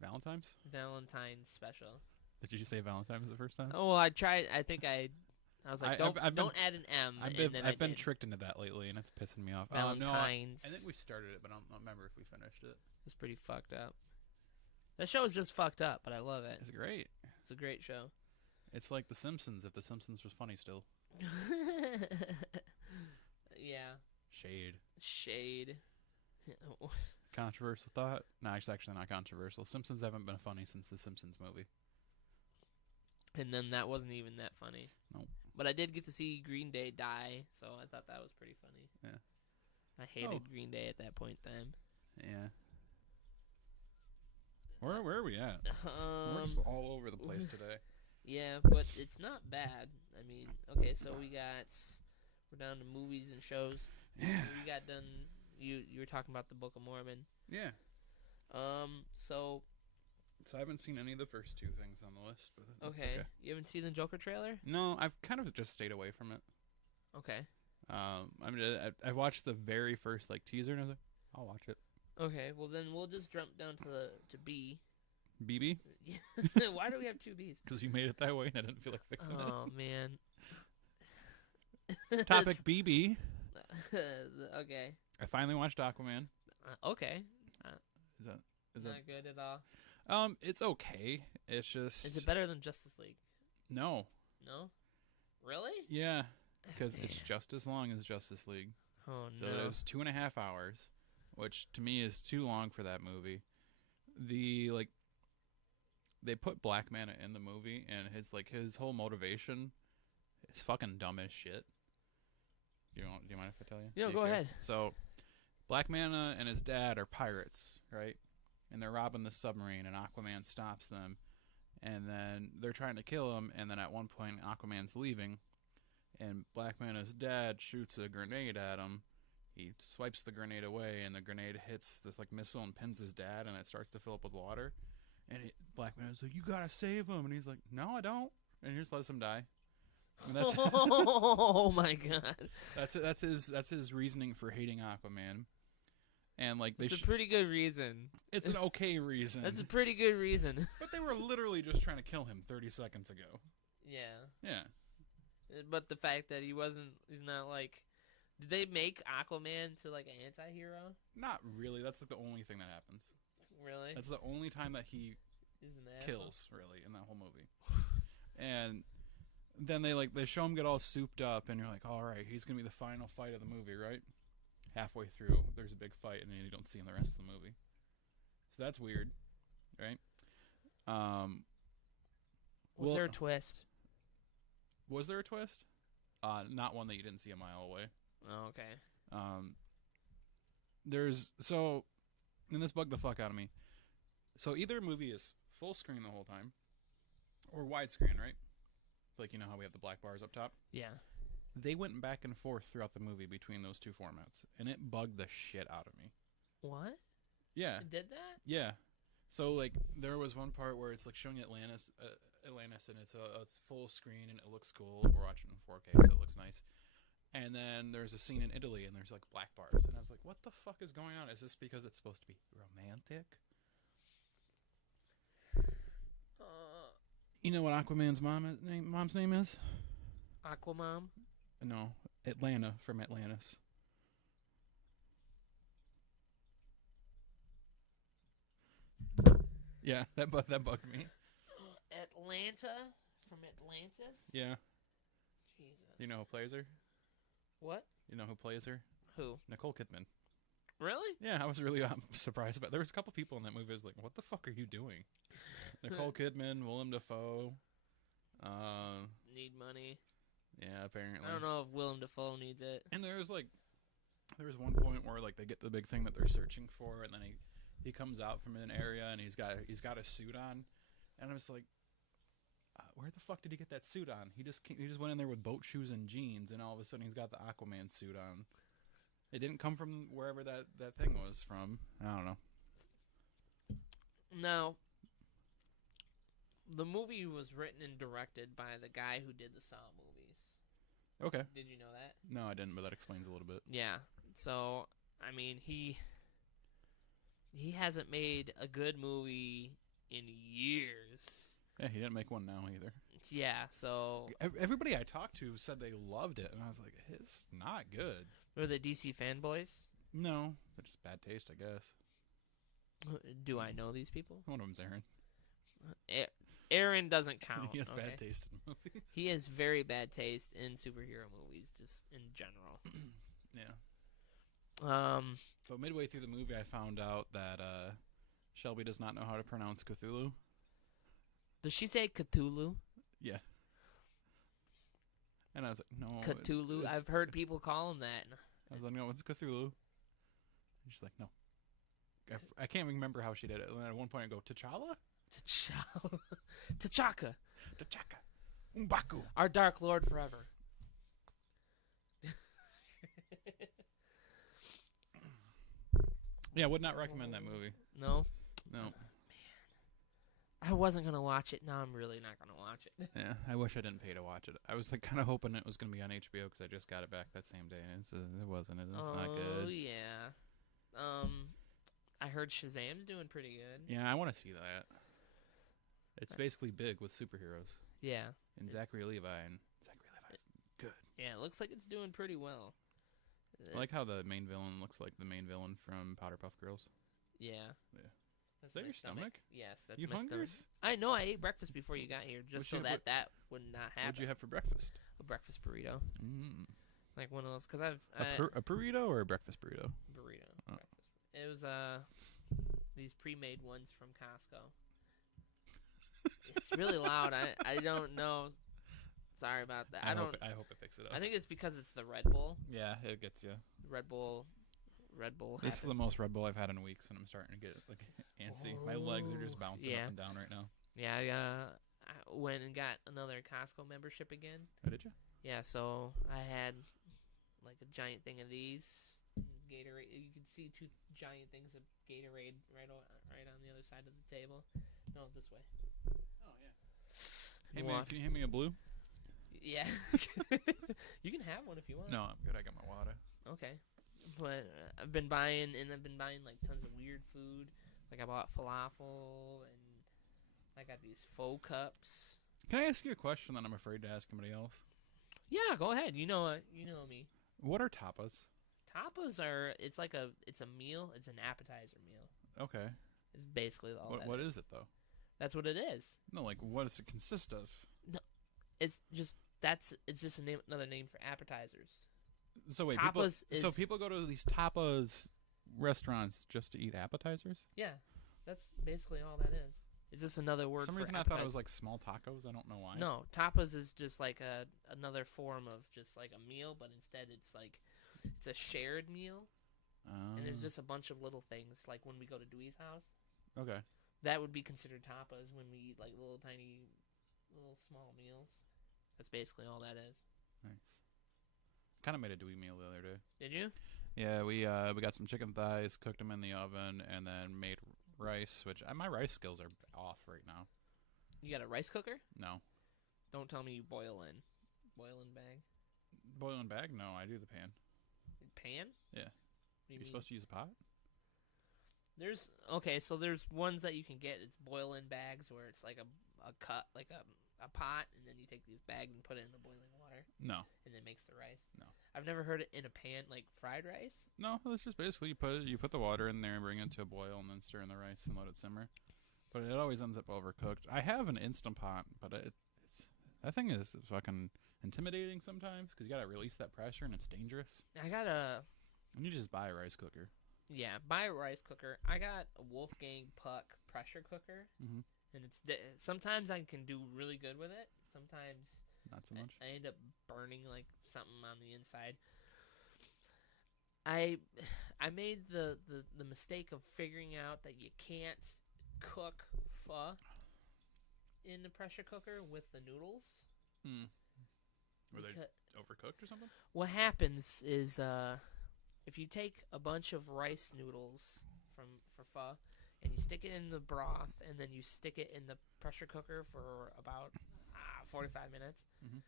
Valentine's? Valentine's special. Did you say Valentine's the first time? Oh, well, I tried. I think I was like, don't add an M. I've been tricked into that lately, and it's pissing me off. Valentine's. I think we started it, but I don't remember if we finished it. It's pretty fucked up. That show is just fucked up, but I love it. It's great. It's a great show. It's like The Simpsons, if The Simpsons was funny still. Yeah. Shade. Controversial thought? No, it's actually not controversial. Simpsons haven't been funny since the Simpsons movie. And then that wasn't even that funny. Nope. But I did get to see Green Day die, so I thought that was pretty funny. Yeah. I hated Green Day at that point then. Yeah. Where are we at? We're just all over the place today. Yeah, but it's not bad. I mean, okay, so we're down to movies and shows. Yeah. We got done. You were talking about the Book of Mormon. Yeah. So I haven't seen any of the first two things on the list. But that's okay. You haven't seen the Joker trailer? No, I've kind of just stayed away from it. Okay. I mean, I watched the very first like teaser, and I was like, I'll watch it. Okay, well then we'll just jump down to B. BB? Why do we have two B's? Because you made it that way, and I didn't feel like fixing it. Oh man. Topic BB. Okay. I finally watched Aquaman. Okay. Is that not good at all? It's okay. It's just. Is it better than Justice League? No. No. Really? Yeah, because it's just as long as Justice League. Oh So no. it was 2.5 hours, which to me is too long for that movie. They put Black Manta in the movie, and his whole motivation is fucking dumb as shit. Do you mind if I tell you? Yeah, Do you go care? ahead. So, Black Manta and his dad are pirates, right? And they're robbing the submarine, and Aquaman stops them. And then they're trying to kill him, and then at one point, Aquaman's leaving, and Black Manta's dad shoots a grenade at him. He swipes the grenade away, and the grenade hits this missile and pins his dad, and it starts to fill up with water. And Black Manta's like, "You gotta save him," and he's like, "No, I don't," and he just lets him die. And that's Oh my god. That's his reasoning for hating Aquaman, and It's a pretty good reason. It's an okay reason. That's a pretty good reason. But they were literally just trying to kill him 30 seconds ago. Yeah. Yeah. But the fact that he's not like, did they make Aquaman to like an anti-hero? Not really. That's the only thing that happens. Really? That's the only time that he Is an asshole? kills, really, in that whole movie. And then they show him get all souped up, and you're like, all right, he's gonna be the final fight of the movie, right? Halfway through, there's a big fight, and then you don't see him the rest of the movie. So that's weird, right? Was there a twist? Was there a twist? Not one that you didn't see a mile away. Oh, okay. And this bugged the fuck out of me. So either a movie is full screen the whole time, or widescreen, right? Like, you know how we have the black bars up top? Yeah. They went back and forth throughout the movie between those two formats, and it bugged the shit out of me. What? Yeah. It did that? Yeah. So like there was one part where it's like showing Atlantis, and it's a full screen and it looks cool. We're watching in 4K, so it looks nice. And then there's a scene in Italy and there's like black bars, and I was like, what the fuck is going on? Is this because it's supposed to be romantic? You know what Aquaman's mom's name is? Aquamom? No, Atlanta from Atlantis. Yeah, that bugged me. Atlanta from Atlantis? Yeah. Jesus. You know who plays her? What? You know who plays her? Who? Nicole Kidman. Really? Yeah, I was really surprised about. There was a couple people in that movie. I was like, "What the fuck are you doing?" Nicole Kidman, Willem Dafoe. Need money. Yeah, apparently. I don't know if Willem Dafoe needs it. And there was one point where like they get the big thing that they're searching for, and then he comes out from an area and he's got a suit on, and I was like, where the fuck did he get that suit on? He just went in there with boat shoes and jeans, and all of a sudden he's got the Aquaman suit on. It didn't come from wherever that thing was from. I don't know. No. The movie was written and directed by the guy who did the Saw movies. Okay. Did you know that? No, I didn't, but that explains a little bit. Yeah. So, I mean, he hasn't made a good movie in years. Yeah, he didn't make one now either. Yeah, so... Everybody I talked to said they loved it, and I was like, it's not good. Were they DC fanboys? No, they're just bad taste, I guess. Do I know these people? One of them's Aaron. Aaron doesn't count. He has okay? bad taste in movies. He has very bad taste in superhero movies, just in general. Yeah. But midway through the movie, I found out that Shelby does not know how to pronounce Cthulhu. Does she say Cthulhu? Yeah. And I was like, no. Cthulhu? I've heard people call him that. I was like, no, it's Cthulhu. And she's like, no. I can't remember how she did it. And then at one point I go, T'Challa? T'Challa. T'Chaka. T'Chaka. M'Baku. Our Dark Lord forever. Yeah, would not recommend that movie. No? No. Man. I wasn't going to watch it. Now I'm really not going to watch it. Yeah, I wish I didn't pay to watch it. I was like kind of hoping it was going to be on HBO because I just got it back that same day. And it wasn't. It's not good. Oh, yeah. I heard Shazam's doing pretty good. Yeah, I want to see that. It's basically big with superheroes. Yeah. And Zachary Levi. And Zachary Levi's good. Yeah, it looks like it's doing pretty well. I like how the main villain looks like the main villain from Powderpuff Girls. Yeah. Yeah. That's Is that my your stomach? Yes, that's You my hungers? stomach. I know I ate breakfast before you got here, just What'd so you- that would not happen. What'd you have for breakfast? A breakfast burrito. Mm. Like one of those, because I've... A burrito or a breakfast burrito? burrito. Oh. Breakfast. It was these pre-made ones from Costco. It's really loud. I don't know. Sorry about that. I hope it picks it up. I think it's because it's the Red Bull. Yeah, it gets you. Red Bull. This is the most Red Bull I've had in weeks, and I'm starting to get like antsy. My legs are just bouncing Yeah. up and down right now. Yeah, I went and got another Costco membership again. Oh, did you? Yeah, so I had like a giant thing of these Gatorade. You can see two giant things of Gatorade right on the other side of the table. No, this way. Oh yeah. Hey man, can you hand me a blue? Yeah. You can have one if you want. No, I'm good. I got my water. Okay. But I've been buying like tons of weird food. Like I bought falafel and I got these faux cups. Can I ask you a question that I'm afraid to ask anybody else? Yeah, go ahead. You know me. What are tapas? Tapas it's a meal. It's an appetizer meal. Okay. It's basically all that. What is it though? That's what it is. No, like what does it consist of? No, it's just another name for appetizers. So wait, tapas people go to these tapas restaurants just to eat appetizers? Yeah, that's basically all that is. Is this another word? For some reason, I thought it was like small tacos. I don't know why. No, tapas is just like another form of just like a meal, but instead it's a shared meal, and there's just a bunch of little things. Like when we go to Dewey's house, okay, that would be considered tapas when we eat like little small meals. That's basically all that is. Nice. Kind of made a Dewey meal the other day. Did you? Yeah, we got some chicken thighs, cooked them in the oven, and then made rice. Which my rice skills are off right now. You got a rice cooker? No, Don't tell me you boil in bag. boiling bag. No, I do the pan. Pan? Yeah. What do you You're mean? supposed to use a pot? So there's ones that you can get. It's boil in bags where it's like a cut, like a pot, and then you take these bags and put it in the boiling water, No, and then makes the rice. No. I've never heard it in a pan like fried rice. no. It's just basically you put the water in there and bring it to a boil, and then stir in the rice and let it simmer. But it always ends up overcooked. I have an Instant Pot, but it's that thing is fucking intimidating sometimes because you gotta release that pressure and it's dangerous. I got a And you just buy a rice cooker. buy a rice cooker. I got a Wolfgang Puck pressure cooker, Mhm. and sometimes I can do really good with it. Sometimes Not so much. I end up burning like something on the inside. I made the mistake of figuring out that you can't cook pho in the pressure cooker with the noodles. Were they Becau- overcooked or something? What happens is if you take a bunch of rice noodles for pho and you stick it in the broth and then you stick it in the pressure cooker for about 45 minutes, Mhm.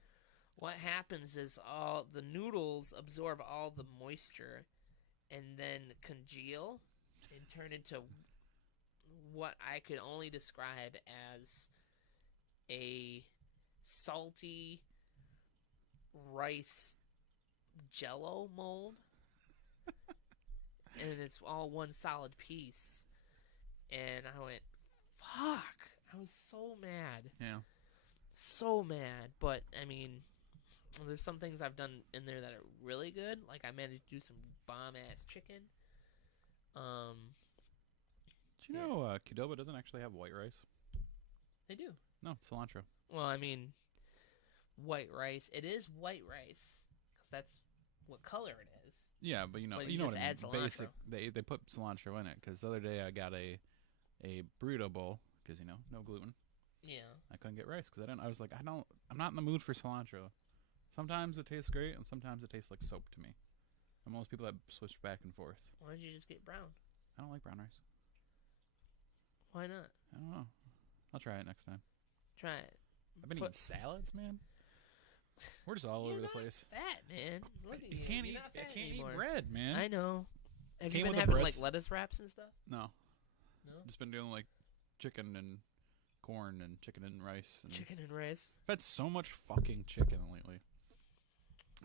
what happens is all the noodles absorb all the moisture and then congeal and turn into what I could only describe as a salty rice jello mold. And it's all one solid piece. And I went, fuck. I was so mad. Yeah. So mad. But, I mean, there's some things I've done in there that are really good. Like, I managed to do some bomb-ass chicken. Do you know Qdoba doesn't actually have white rice? They do. No, it's cilantro. Well, I mean, white rice. It is white rice. Because that's what color it is. Yeah, but you know But you you know just what I mean. add cilantro. They put cilantro in it because the other day I got a burrito bowl because no gluten. Yeah. I couldn't get rice because I was like I'm not in the mood for cilantro. Sometimes it tastes great and sometimes it tastes like soap to me. I'm one of those people that switch back and forth. Why don't you just get brown? I don't like brown rice. Why not? I don't know. I'll try it next time. Try it. I've been eating salads, man. We're just all over the place. Fat, man. Look at you. You can't You're eat. not I fat can't anymore. eat bread, man. I know. Have you Came been with the having breads. like lettuce wraps and stuff? No, No. just been doing like chicken and corn and chicken and rice. And Chicken and rice. I've had so much fucking chicken lately.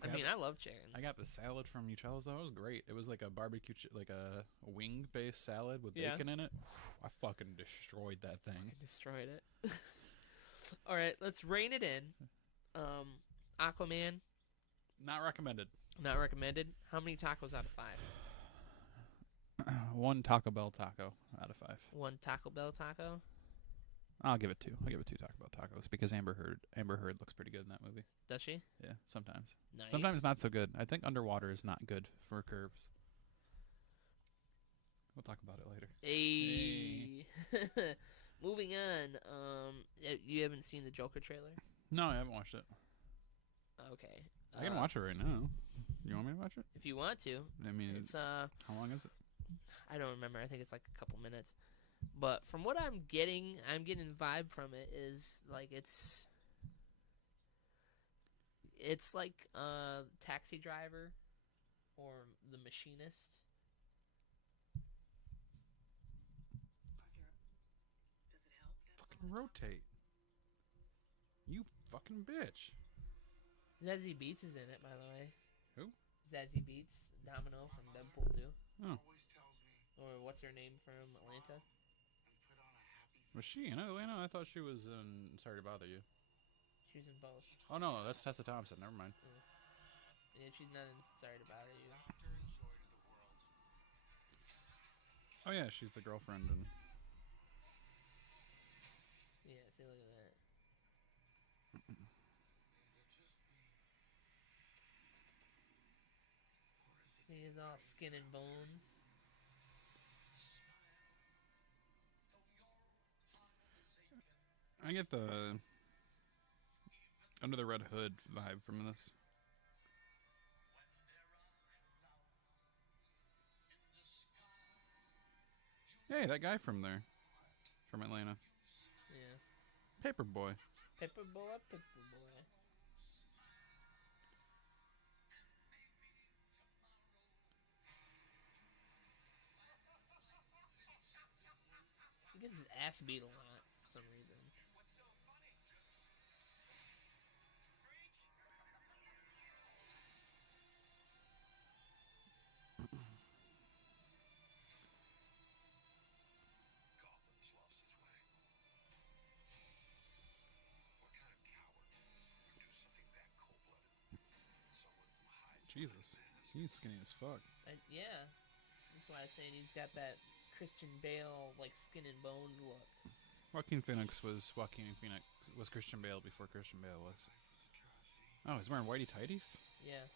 I mean, I love chicken. I got the salad from Uccello's. That was great. It was like a barbecue, like a wing-based salad with Yeah. bacon in it. I fucking destroyed that thing. Destroyed it. All right, let's rein it in. Aquaman, Not recommended. not recommended. How many tacos out of 5? 1 Taco Bell taco out of 5. 1 Taco Bell taco. I'll give it 2. I'll give it 2 Taco Bell tacos because Amber Heard looks pretty good in that movie. Does she? Yeah, sometimes. Nice. Sometimes not so good. I think Underwater is not good for curves. We'll talk about it later. Hey. Moving on. You haven't seen the Joker trailer? No, I haven't watched it. Okay. I can watch it right now. You want me to watch it? If you want to. I mean, It's how long is it? I don't remember. I think it's like a couple minutes. But from what I'm getting vibe from it is like it's like Taxi Driver or The Machinist. Fucking rotate. You fucking bitch. Zazie Beetz is in it, by the way. Who? Zazie Beetz, Domino from Deadpool 2. Oh. Or what's her name from Atlanta? Was she in Atlanta? I thought she was in Sorry to Bother You. She's in both. Oh, no, that's Tessa Thompson. Never mind. Yeah, she's not in Sorry to Bother You. Oh, yeah, she's the girlfriend. And Yeah, see, look at that. See, he's all skin and bones. I get the Under the Red Hood vibe from this. Hey, that guy from there, from Atlanta, Yeah. Paperboy. Paperboy, Paperboy. He gets his ass beat a lot for some reason. Jesus, he's skinny as fuck. Yeah, that's why I was saying he's got that Christian Bale like skin and bones look. Joaquin Phoenix was Christian Bale before Christian Bale was. Oh, he's wearing whitey tighties? Yeah.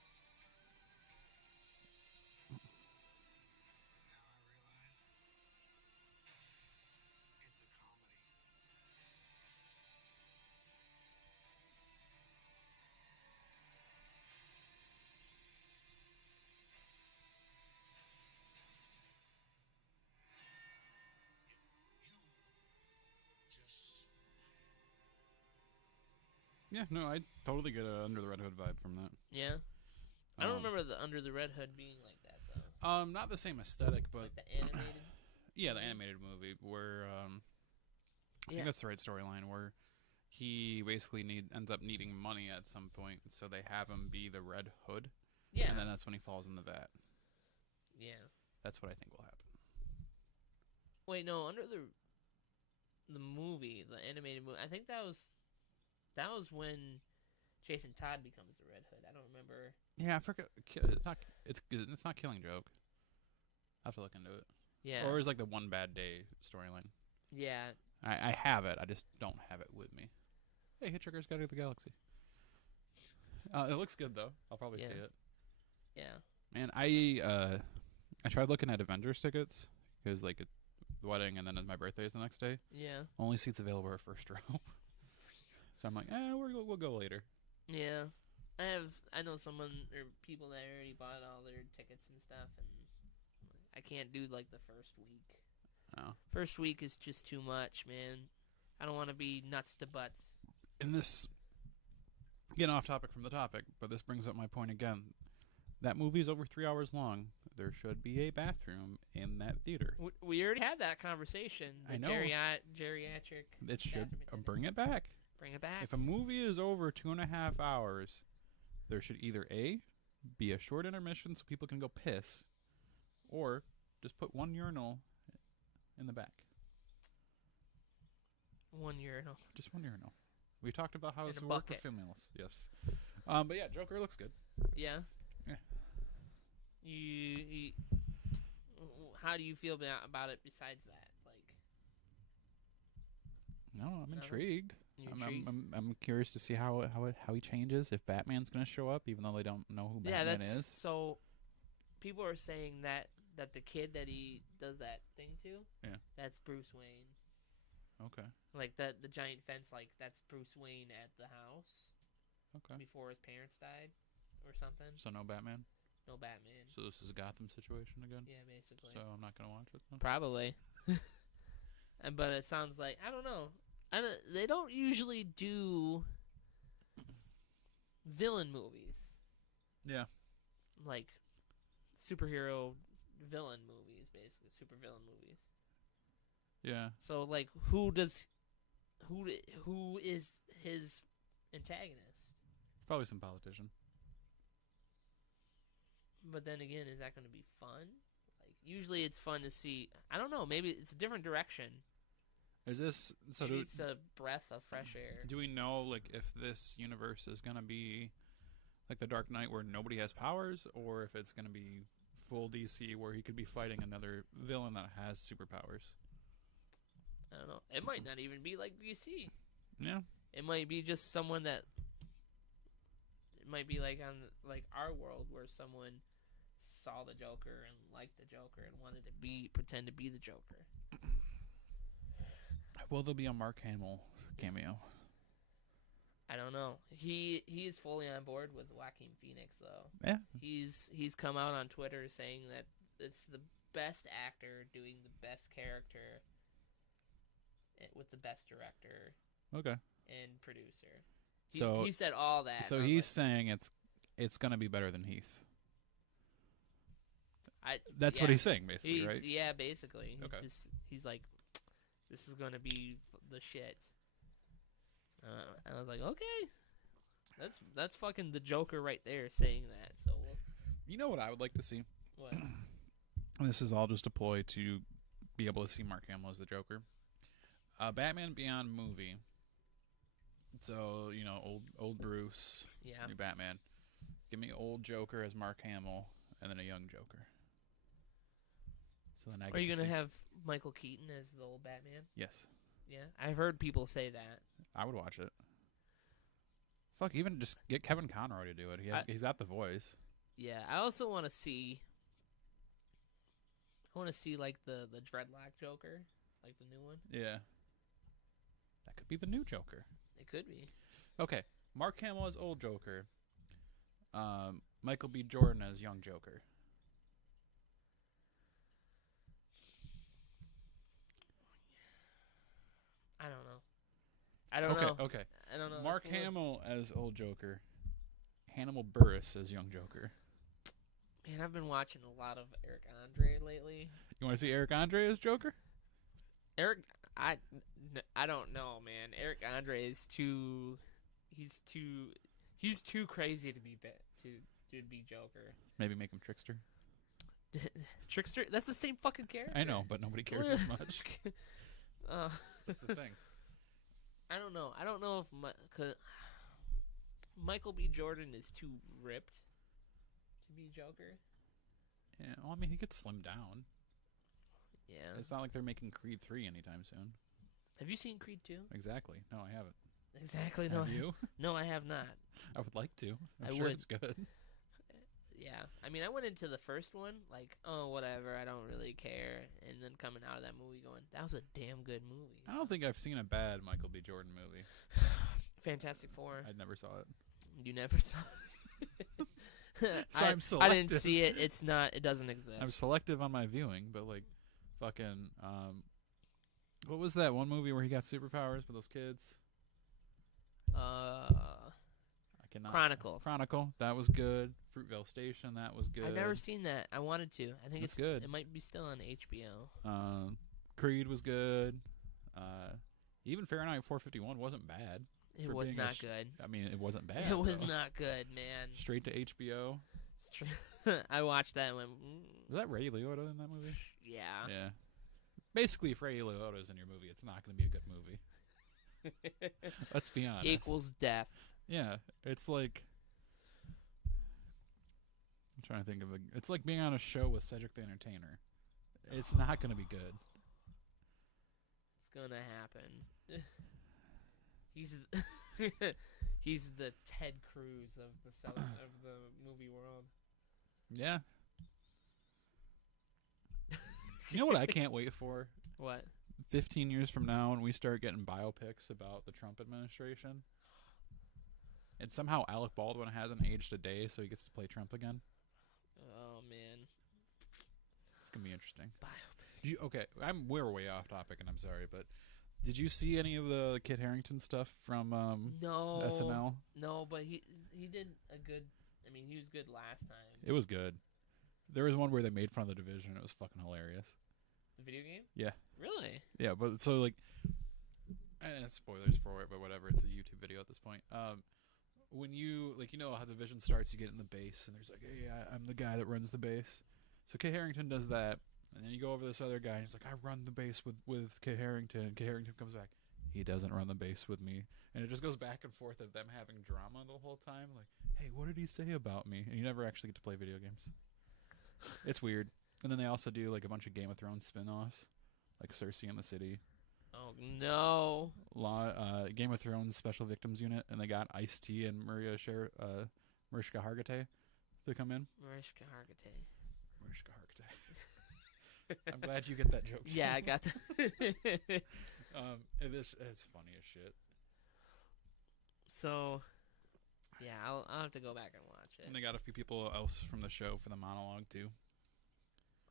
Yeah, no, I totally get a Under the Red Hood vibe from that. Yeah. I don't remember the Under the Red Hood being like that though. Not the same aesthetic, but like the animated. yeah, the animated movie where I think that's the right storyline where he basically ends up needing money at some point, so they have him be the Red Hood. Yeah. And then that's when he falls in the vat. Yeah. That's what I think will happen. Wait, no, Under the movie, the animated movie. I think that was when Jason Todd becomes the Red Hood. I don't remember. Yeah, I forget. It's not Killing Joke. I have to look into it. Yeah. Or it's like the One Bad Day storyline. Yeah. I have it. I just don't have it with me. Hey, Hitchhiker's Guide to the Galaxy. It looks good though. I'll probably see it. Yeah. Man, I tried looking at Avengers tickets because like the wedding and then my birthday is the next day. Yeah. Only seats available are first row. So I'm like, we'll go later. Yeah. I know someone or people that already bought all their tickets and stuff, and I can't do like the first week. Oh. First week is just too much, man. I don't want to be nuts to butts. And this, getting off topic from the topic, but this brings up my point again. That movie is over 3 hours long. There should be a bathroom in that theater. We already had that conversation. I know. Geriatric. It should bring it back. Bring it back. If a movie is over 2.5 hours, there should either A, be a short intermission so people can go piss, or just put one urinal in the back. One urinal. Just one urinal. We talked about how it's work for females. Yes. But yeah, Joker looks good. Yeah. Yeah. You how do you feel about it besides that? Like, no, I'm intrigued. Intrigued? I'm curious to see how he changes, if Batman's going to show up, even though they don't know who Batman is. So people are saying that the kid that he does that thing to, that's Bruce Wayne. Okay. Like the giant fence, like that's Bruce Wayne at the house. Okay. Before his parents died, or something. So no Batman. No Batman. So this is a Gotham situation again. Yeah, basically. So I'm not going to watch it then? Probably. But it sounds like, I don't know. They don't usually do villain movies. Yeah. Like superhero villain movies, basically. Super villain movies. Yeah. So like who is his antagonist? It's probably some politician. But then again, is that going to be fun? Like usually it's fun to see. I don't know, maybe it's a different direction. Is this so? Maybe it's a breath of fresh air. Do we know like if this universe is gonna be like the Dark Knight where nobody has powers, or if it's gonna be full DC where he could be fighting another villain that has superpowers? I don't know. It might not even be like DC. Yeah. It might be just someone that. It might be like on like our world where someone saw the Joker and liked the Joker and wanted to pretend to be the Joker. Will there be a Mark Hamill cameo? I don't know. He is fully on board with Joaquin Phoenix though. Yeah. He's come out on Twitter saying that it's best actor doing the best character with the best director Okay. and producer. So he said all that. So he's saying it's gonna be better than Heath. That's what he's saying, basically, right? Yeah, basically. Okay. He's like, this is gonna be the shit. And I was like, okay, that's fucking the Joker right there saying that. So You know what I would like to see? what? This is all just a ploy to be able to see Mark Hamill as the Joker. Batman Beyond movie. So, old Bruce, Yeah. new Batman. Give me old Joker as Mark Hamill, and then a young Joker. So then Are you gonna have Michael Keaton as the old Batman? Yes. Yeah, I've heard people say that. I would watch it. Fuck, even just get Kevin Conroy to do it. He's got the voice. Yeah, I also want to see. I want to see like the dreadlock Joker, like the new one. Yeah. That could be the new Joker. It could be. Okay, Mark Hamill as old Joker. Michael B. Jordan as young Joker. I don't know. I don't know. Okay. I don't know. Mark That's a little- Hamill as old Joker. Hannibal Buress as young Joker. Man, I've been watching a lot of Eric Andre lately. You want to see Eric Andre as Joker? I don't know, man. Eric Andre is too. He's too crazy to be to be Joker. Maybe make him Trickster. Trickster. That's the same fucking character. I know, but nobody cares as much. That's the thing. I don't know. I don't know if cause Michael B. Jordan is too ripped to be Joker. Yeah, well, I mean, he could slim down. Yeah. It's not like they're making Creed 3 anytime soon. Have you seen Creed 2? Exactly. No, I haven't. Exactly. No. Have you? No, I have not. I would like to. I I'm sure would. it's good. Yeah. I mean, I went into the first one like, oh, whatever, I don't really care. And then coming out of that movie going, that was a damn good movie. I don't think I've seen a bad Michael B. Jordan movie. Fantastic Four. I never saw it. You never saw it. So I'm I selective. didn't see it. It's not. It doesn't exist. I'm selective on my viewing, but like, fucking, what was that one movie where he got superpowers with those kids? I cannot. Chronicles. Chronicle. That was good. Fruitvale Station. That was good. I've never seen that. I wanted to. I think That's it's good. It might be still on HBO. Creed was good. Even Fahrenheit 451 wasn't bad. It for was being not good. I mean, it wasn't bad. It was though. not good, man. Straight to HBO. I watched that and went, Was that Ray Liotta in that movie? yeah. Yeah. Basically, if Ray Liotta's in your movie, it's not going to be a good movie. Let's be honest. Equals death. Yeah, it's like I'm trying to think of it's like being on a show with Cedric the Entertainer. It's not going to be good. It's gonna happen. He's the Ted Cruz of the movie world. Yeah. You know what I can't wait for? What? 15 years from now when we start getting biopics about the Trump administration. And somehow Alec Baldwin hasn't aged a day, so he gets to play Trump again. Oh man. It's going to be interesting. Okay, we're way off topic, and I'm sorry, but did you see any of the Kit Harington stuff from No. SNL? No, but he did a good. I mean, he was good last time. It was good. There was one where they made fun of the Division. It was fucking hilarious. The video game? Yeah. Really? Yeah, but so like, spoilers for it, but whatever. It's a YouTube video at this point. When you how the Division starts, you get in the base, and there's like, hey, I'm the guy that runs the base. So Kit Harington does that, and then you go over to this other guy, and he's like, I run the base with Kit Harington. Kit Harington comes back. He doesn't run the base with me. And it just goes back and forth of them having drama the whole time. Like, hey, what did he say about me? And you never actually get to play video games. It's weird. And then they also do like a bunch of Game of Thrones spin-offs, like Cersei in the City. Oh no! Game of Thrones Special Victims Unit, and they got Ice-T and Mariska Hargitay to come in. Mariska Hargitay. Mariska Hargitay. I'm glad you get that joke. Too. Yeah, I got that. It's funny as shit. So, yeah, I'll have to go back and watch it. And they got a few people else from the show for the monologue too.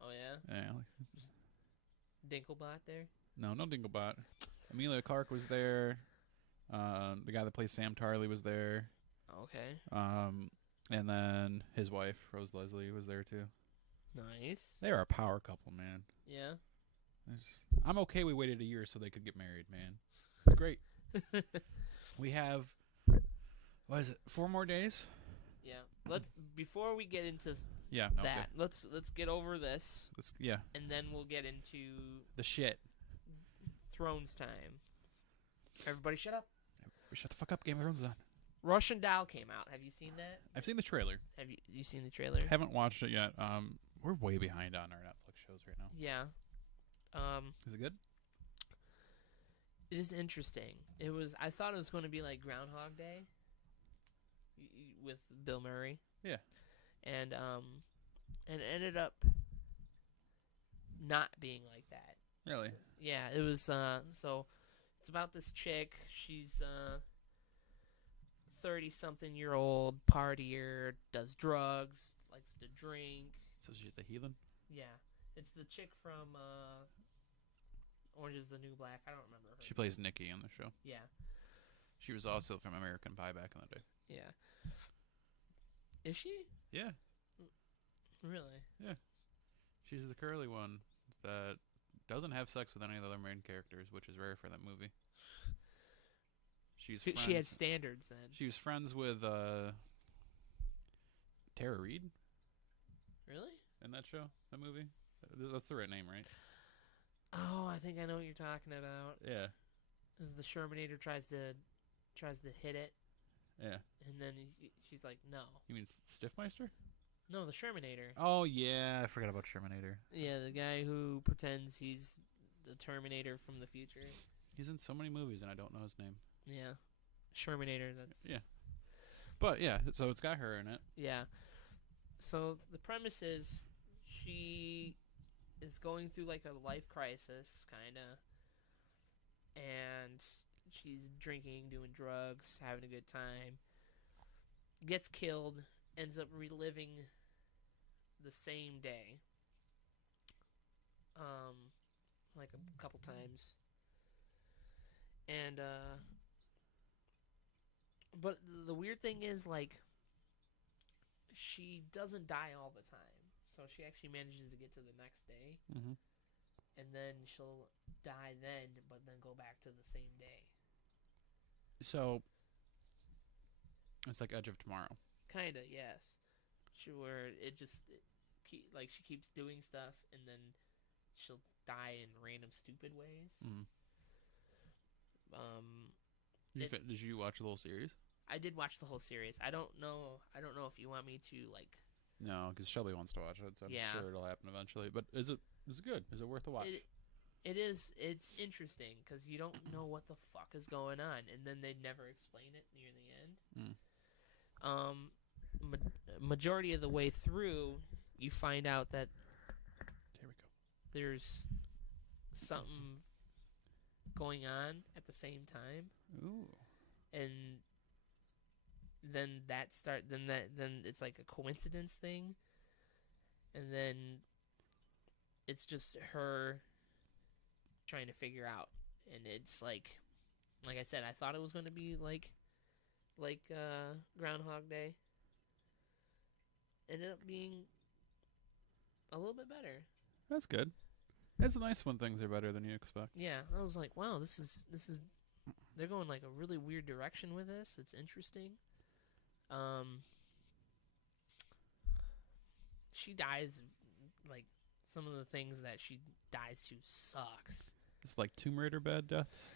Oh yeah, Yeah. Dinklebot there. No Dinklebot. Amelia Clark was there. The guy that plays Sam Tarley was there. Okay, And then his wife, Rose Leslie, was there too. nice. They are a power couple, man. Yeah. I'm okay we waited a year so they could get married, man. It's great. We have, what is it, 4 more days? Yeah. Let's before we get into Yeah. that, let's get over this, Yeah. and then we'll get into The shit. Thrones time. Everybody, shut up. Shut the fuck up, Game of Thrones is on. Russian Doll came out. Have you seen that? I've seen the trailer. Have you seen the trailer? Haven't watched it yet. We're way behind on our Netflix shows right now. Yeah. Is it good? It is interesting. I thought it was going to be like Groundhog Day with Bill Murray. Yeah. And it ended up not being like that. Really? So, yeah, it was so it's about this chick. She's 30-something-year-old partier, does drugs, likes to drink. So she's the heathen? Yeah. It's the chick from Orange is the New Black. I don't remember her. She plays Nikki on the show. Yeah. She was also from American Pie back in the day. Yeah. Is she? Yeah. Really? She's the curly one that doesn't have sex with any of the other main characters, which is rare for that movie. She had standards then. She was friends with Tara Reid Really? in that show, that movie. That's the right name, right? Oh, I think I know what you're talking about. Yeah. As the Shermanator tries to hit it, Yeah. and then she's like, "No." You mean Stiffmeister? No, the Shermanator. Oh yeah, I forgot about Shermanator. Yeah, the guy who pretends he's the Terminator from the future. He's in so many movies, and I don't know his name. Yeah, Shermanator. That's Yeah. But yeah, so it's got her in it. Yeah. So the premise is she is going through like a life crisis, kinda, and she's drinking, doing drugs, having a good time. Gets killed, ends up reliving the same day, like a couple times, and but the weird thing is, like, she doesn't die all the time. So she actually manages to get to the next day. Mm-hmm. And then she'll die then, but then go back to the same day. So it's like Edge of Tomorrow. Kinda, yes. Where she keeps doing stuff, and then she'll die in random stupid ways. Mm. Did you watch the whole series? I did watch the whole series. I don't know if you want me to, like. No, because Shelby wants to watch it, so I'm sure it'll happen eventually. But is it good? Is it worth a watch? It is. It's interesting because you don't know what the fuck is going on, and then they never explain it near the end. Majority of the way through, you find out that Here we go. there's something going on at the same time. Ooh. And then then it's like a coincidence thing, and then it's just her trying to figure out, and it's like I said, I thought it was going to be like Groundhog Day. Ended up being a little bit better. That's good. It's nice when things are better than you expect. Yeah, I was like, wow, this is they're going like a really weird direction with this. It's interesting. She dies, like, some of the things that she dies to sucks. It's like Tomb Raider bad deaths.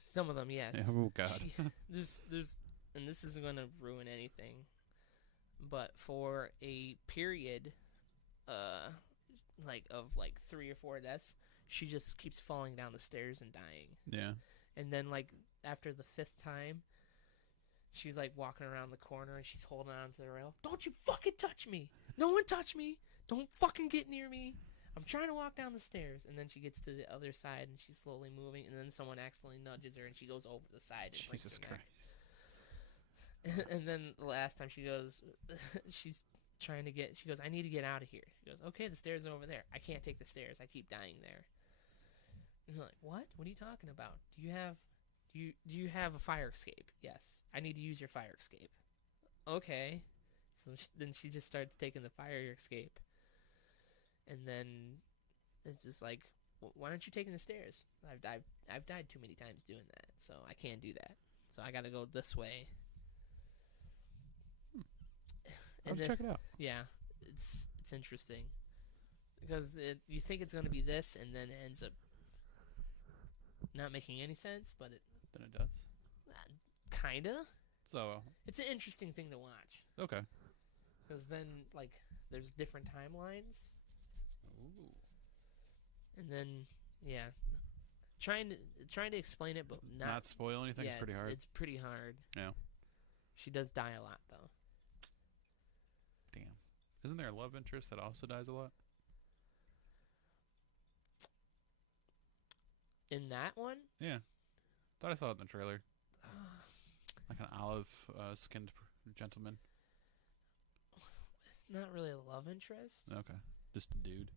Some of them, yes. Yeah, oh God. There's, and this isn't going to ruin anything, but for a period, of 3 or 4 deaths, she just keeps falling down the stairs and dying. Yeah. And then, like, after the 5th time, she's, like, walking around the corner, and she's holding on to the rail. Don't you fucking touch me! No one touch me! Don't fucking get near me! I'm trying to walk down the stairs. And then she gets to the other side, and she's slowly moving, and then someone accidentally nudges her, and she goes over the side and breaks Jesus her neck. Christ. And then the last time she goes, she's She goes, I need to get out of here. She goes, okay, the stairs are over there. I can't take the stairs. I keep dying there. He's like, what? What are you talking about? Do you have a fire escape? Yes. I need to use your fire escape. Okay. So then she just starts taking the fire escape. And then it's just like, why aren't you taking the stairs? I've died too many times doing that, so I can't do that. So I got to go this way. I'll check it out. Yeah, it's interesting because you think it's going to be this, and then it ends up not making any sense, but Then it does. Kinda. So It's an interesting thing to watch okay. because then like there's different timelines, Ooh. and then yeah, trying to explain it, but Not spoil anything. Yeah, It's pretty hard. It's pretty hard. Yeah. She does die a lot though. Damn. Isn't there a love interest that also dies a lot? In that one, Yeah. Thought I saw it in the trailer. Like an olive skinned gentleman. it's not really a love interest. Okay. Just a dude.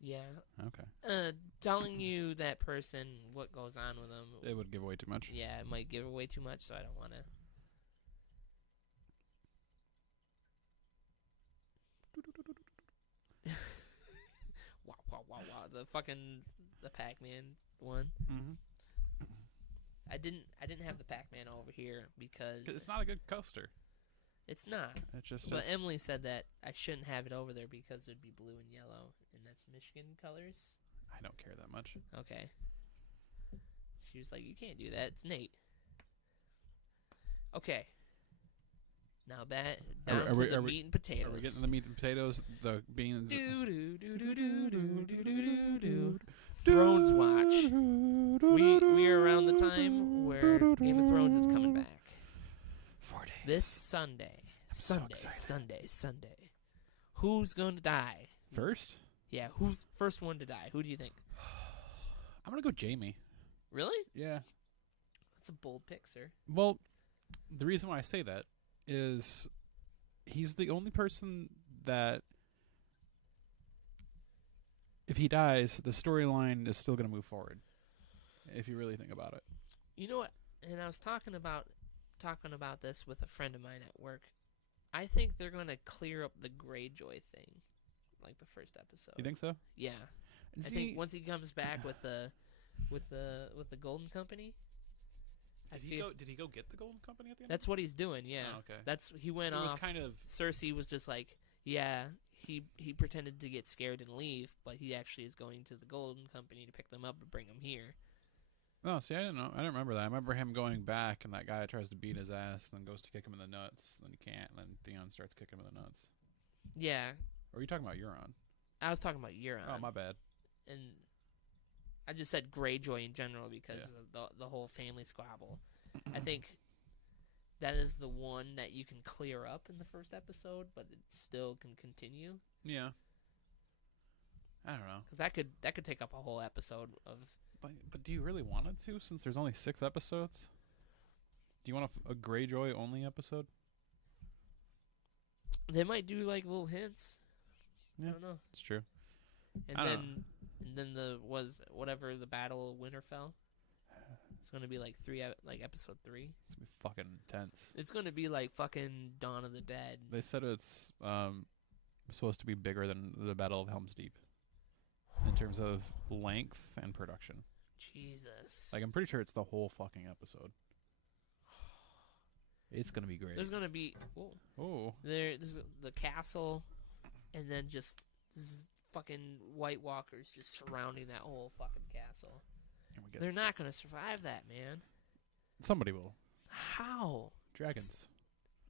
Yeah. Okay. Telling you that person what goes on with them. It would give away too much. Yeah, it might give away too much, so I don't want to. Wow. The Pac-Man one. Mm-hmm. I didn't have the Pac-Man over here because It's not a good coaster. it's not. It just But is. Emily said that I shouldn't have it over there because it'd be blue and yellow, and that's Michigan colors. I don't care that much. Okay. She was like, "You can't do that. It's Nate." Okay. Now down to the meat and potatoes. Are we getting the meat and potatoes, the beans? Thrones watch. We are around the time where Game of Thrones is coming back. 4 days. This Sunday. so excited. Sunday. Who's going to die? First? Yeah, who's first one to die? Who do you think? I'm going to go Jamie. Really? Yeah. That's a bold pick, sir. Well, the reason why I say that is he's the only person that if he dies, the storyline is still going to move forward. If you really think about it. You know what? And I was talking about this with a friend of mine at work. I think they're going to clear up the Greyjoy thing, like the first episode. You think so? Yeah. I think once he comes back with the Golden Company. Did he go get the Golden Company at the end? That's what he's doing. Yeah. Oh, okay. He went it off. was kind of Cersei was just like, yeah, he pretended to get scared and leave, but he actually is going to the Golden Company to pick them up and bring them here. Oh, see, I didn't know. I didn't remember that. I remember him going back, and that guy tries to beat his ass, and then goes to kick him in the nuts, then he can't, and then Theon starts kicking him in the nuts. Yeah. Or are you talking about Euron? I was talking about Euron. Oh, my bad. And I just said Greyjoy in general because of the whole family squabble. I think that is the one that you can clear up in the first episode, but it still can continue. Yeah. I don't know. Because that could take up a whole episode of. But do you really want it to, since there's only 6 episodes? Do you want a Greyjoy only episode? They might do like little hints. Yeah, I don't know. It's true. And then the Battle of Winterfell. It's gonna be like episode 3. It's gonna be fucking intense. It's gonna be like fucking Dawn of the Dead. They said it's supposed to be bigger than the Battle of Helm's Deep in terms of length and production. Jesus. Like, I'm pretty sure it's the whole fucking episode. It's gonna be great. There's gonna be there's the castle, and then just fucking White Walkers just surrounding that whole fucking castle. They're not gonna survive that, man. Somebody will. How? Dragons.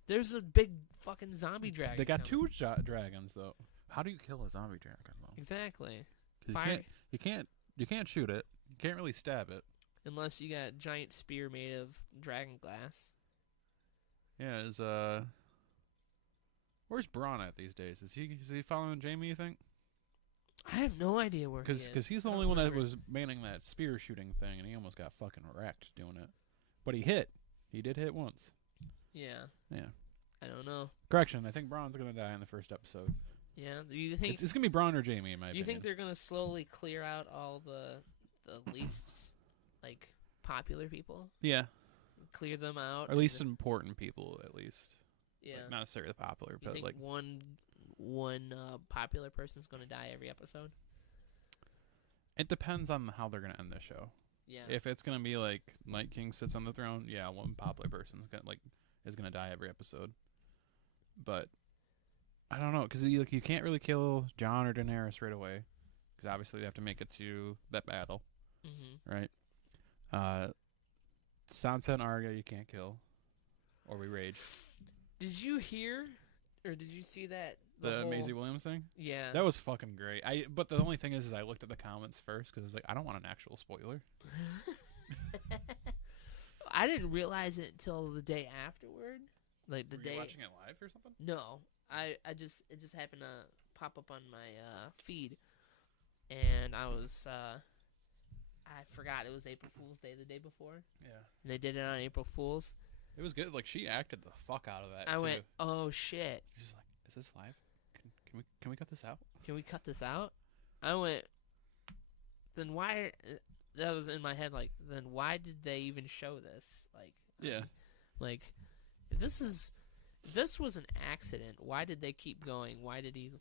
There's a big fucking zombie dragon. They got coming. 2 dragons though. How do you kill a zombie dragon though? Exactly. You can't shoot it. You can't really stab it. Unless you got a giant spear made of dragon glass. Yeah, where's Bronn at these days? Is he following Jamie, you think? I have no idea where he is. Because he's the only one that was manning that spear shooting thing, and he almost got fucking wrecked doing it. But he hit. He did hit once. Yeah. Yeah. I don't know. Correction, I think Braun's gonna die in the first episode. Yeah, do you think It's gonna be Braun or Jamie, in my opinion. you think they're gonna slowly clear out all the least like popular people? Yeah, Clear them out, or at least important people, at least. yeah. Like, not necessarily the popular, You but think like one popular person's gonna die every episode? it depends on how they're gonna end the show. Yeah. If it's gonna be like Night King sits on the throne, yeah, one popular person's gonna die every episode. But I don't know, because you can't really kill Jon or Daenerys right away, because obviously they have to make it to that battle, Mm-hmm. right? Sansa and Arya you can't kill, or we rage. Did you hear, or did you see that? The whole- Maisie Williams thing, Yeah. that was fucking great. But the only thing is I looked at the comments first because I was like, I don't want an actual spoiler. I didn't realize it until the day afterward. Like the Were day. you watching it live or something? No, it just happened to pop up on my feed, and I was I forgot it was April Fool's Day the day before, Yeah, and they did it on April Fool's. it was good. Like she acted the fuck out of that. I too. went, oh shit, She's like, is this live? Can we cut this out? can we cut this out? I went, then why? That was in my head. Like, then why did they even show this? Like, Yeah. like if this was an accident, why did they keep going? Why did he?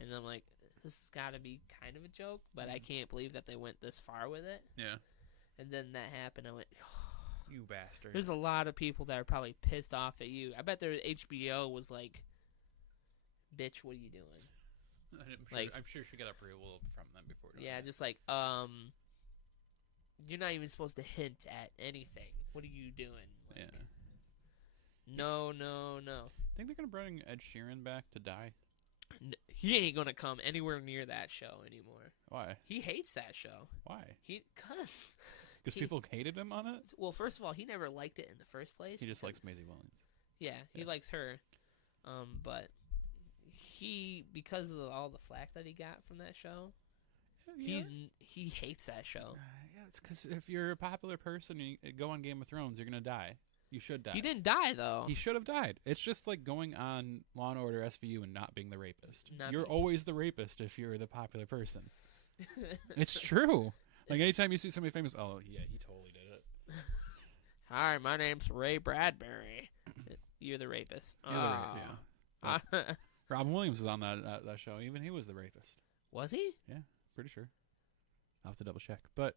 And I'm like, this has got to be kind of a joke, but I can't believe that they went this far with it. Yeah. And then that happened. I went, You bastard. there's a lot of people that are probably pissed off at you. I bet their HBO was like, bitch, what are you doing? I'm sure she got approval from them before. doing Yeah, that. just like, you're not even supposed to hint at anything. What are you doing? Like, Yeah. No. Think they're gonna bring Ed Sheeran back to die? He ain't gonna come anywhere near that show anymore. Why? He hates that show. Why? Because Because people hated him on it. well, first of all, he never liked it in the first place. He just likes Maisie Williams. Yeah, he Yeah. likes her. But because of all the flack that he got from that show, he hates that show. Yeah, it's because if you're a popular person and you go on Game of Thrones, you're gonna die. You should die. He didn't die though. He should have died. It's just like going on Law and Order SVU and not being the rapist. Not You're be- always the rapist if you're the popular person. It's true. Like anytime you see somebody famous, oh yeah, he totally did it. Hi, my name's Ray Bradbury. You're the rapist. You're the yeah. Robin Williams is on that show. Even he was the rapist. Was he? Pretty sure. I'll have to double check. But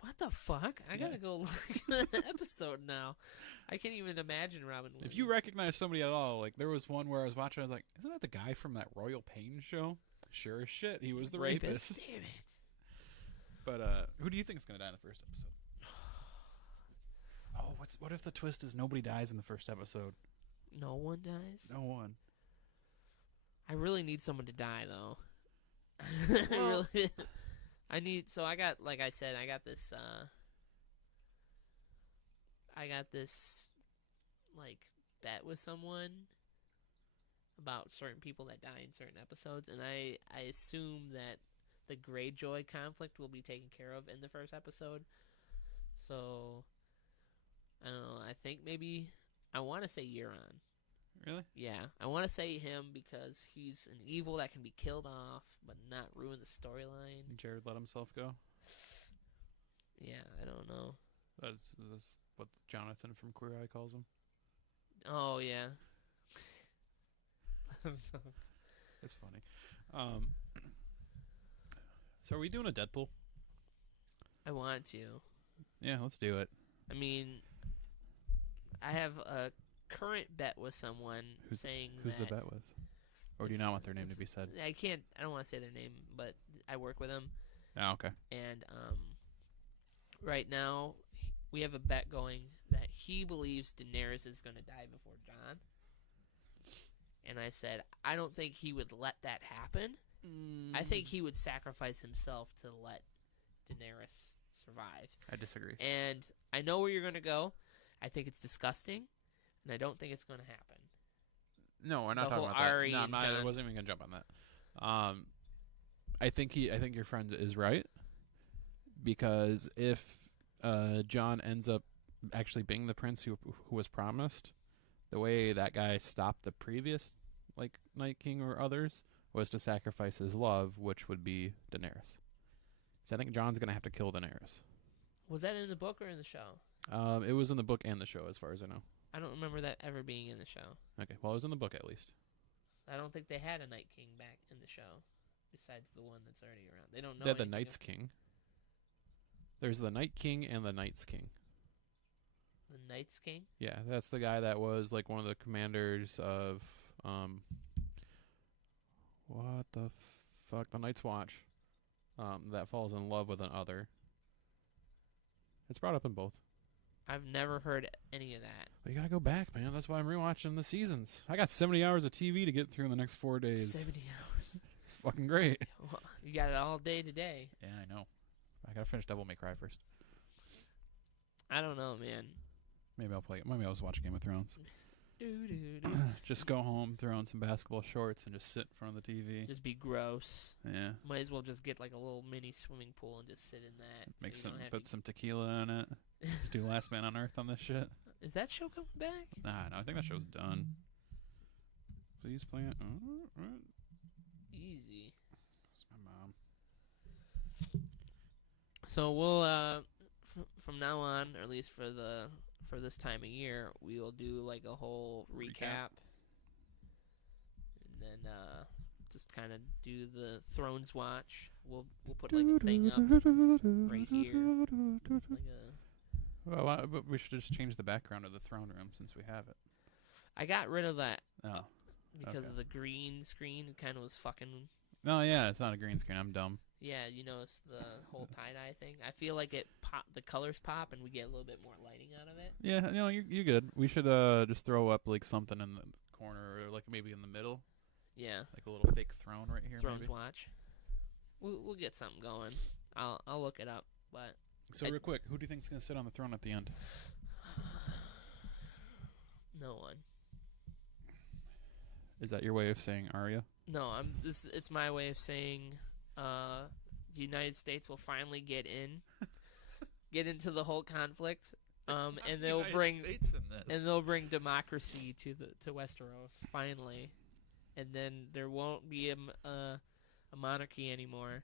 What the fuck? I gotta go look at the episode now. I can't even imagine Robin Williams. if you recognize somebody at all, like there was one where I was watching, I was like, isn't that the guy from that Royal Pain show? Sure as shit, he was the rapist. Damn it. But who do you think is gonna die in the first episode? Oh, what if the twist is nobody dies in the first episode? No one dies? No one. I really need someone to die, though. Well- I got, like I said, I got this, like, bet with someone about certain people that die in certain episodes, and I assume that the Greyjoy conflict will be taken care of in the first episode. So, I don't know, I think maybe, I want to say Euron. Really? Yeah, I want to say him because he's an evil that can be killed off, but not ruin the storyline. Jared let himself go. Yeah, I don't know. That's what Jonathan from Queer Eye calls him. Oh yeah. That's funny. So are we doing a Deadpool? I want to. Yeah, let's do it. I mean, I have a current bet with someone saying Who's that the bet with? Or do you it's- not want their name to be said? I don't want to say their name, but I work with them, Oh, okay. and right now we have a bet going that he believes Daenerys is going to die before Jon. And I said, I don't think he would let that happen. I think he would sacrifice himself to let Daenerys survive. I disagree. And I know where you're going to go. I think it's disgusting, and I don't think it's going to happen. No, we're not The talking whole about that. Ari No, and I Jon. wasn't even gonna jump on that. I think your friend is right, because if Jon ends up actually being the prince who was promised, the way that guy stopped the previous like Night King or others was to sacrifice his love, which would be Daenerys. So I think Jon's gonna have to kill Daenerys. Was that in the book or in the show? It was in the book and the show, as far as I know. I don't remember that ever being in the show. Okay, well, it was in the book at least. I don't think they had a Night King back in the show, besides the one that's already around. They don't know. They had the anything Night's King. There's the Night King and the Night's King. The Night's King? Yeah, that's the guy that was like one of the commanders of what the fuck, the Night's Watch. That falls in love with another. It's brought up in both. I've never heard any of that. But you gotta go back, man. That's why I'm rewatching the seasons. I got 70 hours of TV to get through in the next 4 days. 70 hours. It's fucking great. Well, you got it all day today. Yeah, I know. I gotta finish Devil May Cry first. I don't know, man. Maybe I'll play it. Maybe I'll just watch Game of Thrones. Just go home, throw on some basketball shorts, and just sit in front of the TV. Just be gross. Yeah. Might as well just get like a little mini swimming pool and just sit in that. Make so some, you don't have put to- some tequila in it. Let's do Last Man on Earth on this shit. Is that show coming back? Nah, no, I think that show's done. Please play it. Easy. That's my mom. So we'll from now on, or at least for this time of year, we will do like a whole recap. And then just kind of do the Thrones watch. We'll put like a thing up right here. Like Well, but we should just change the background of the throne room since we have it. I got rid of that Oh. because Okay. of the green screen. It kind of was fucking. No, yeah, it's not a green screen. I'm dumb. Yeah, you know, it's the whole tie-dye thing. I feel like the colors pop, and we get a little bit more lighting out of it. Yeah, you know, you're good. We should just throw up like something in the corner, or like maybe in the middle, Yeah, like a little fake throne right here. Thrones maybe. watch. We'll get something going. I'll look it up, but So real quick, who do you think's gonna sit on the throne at the end? no one. Is that your way of saying Arya? No, it's my way of saying the United States will finally get into the whole conflict. And they'll bring democracy to Westeros finally, and then there won't be a monarchy anymore,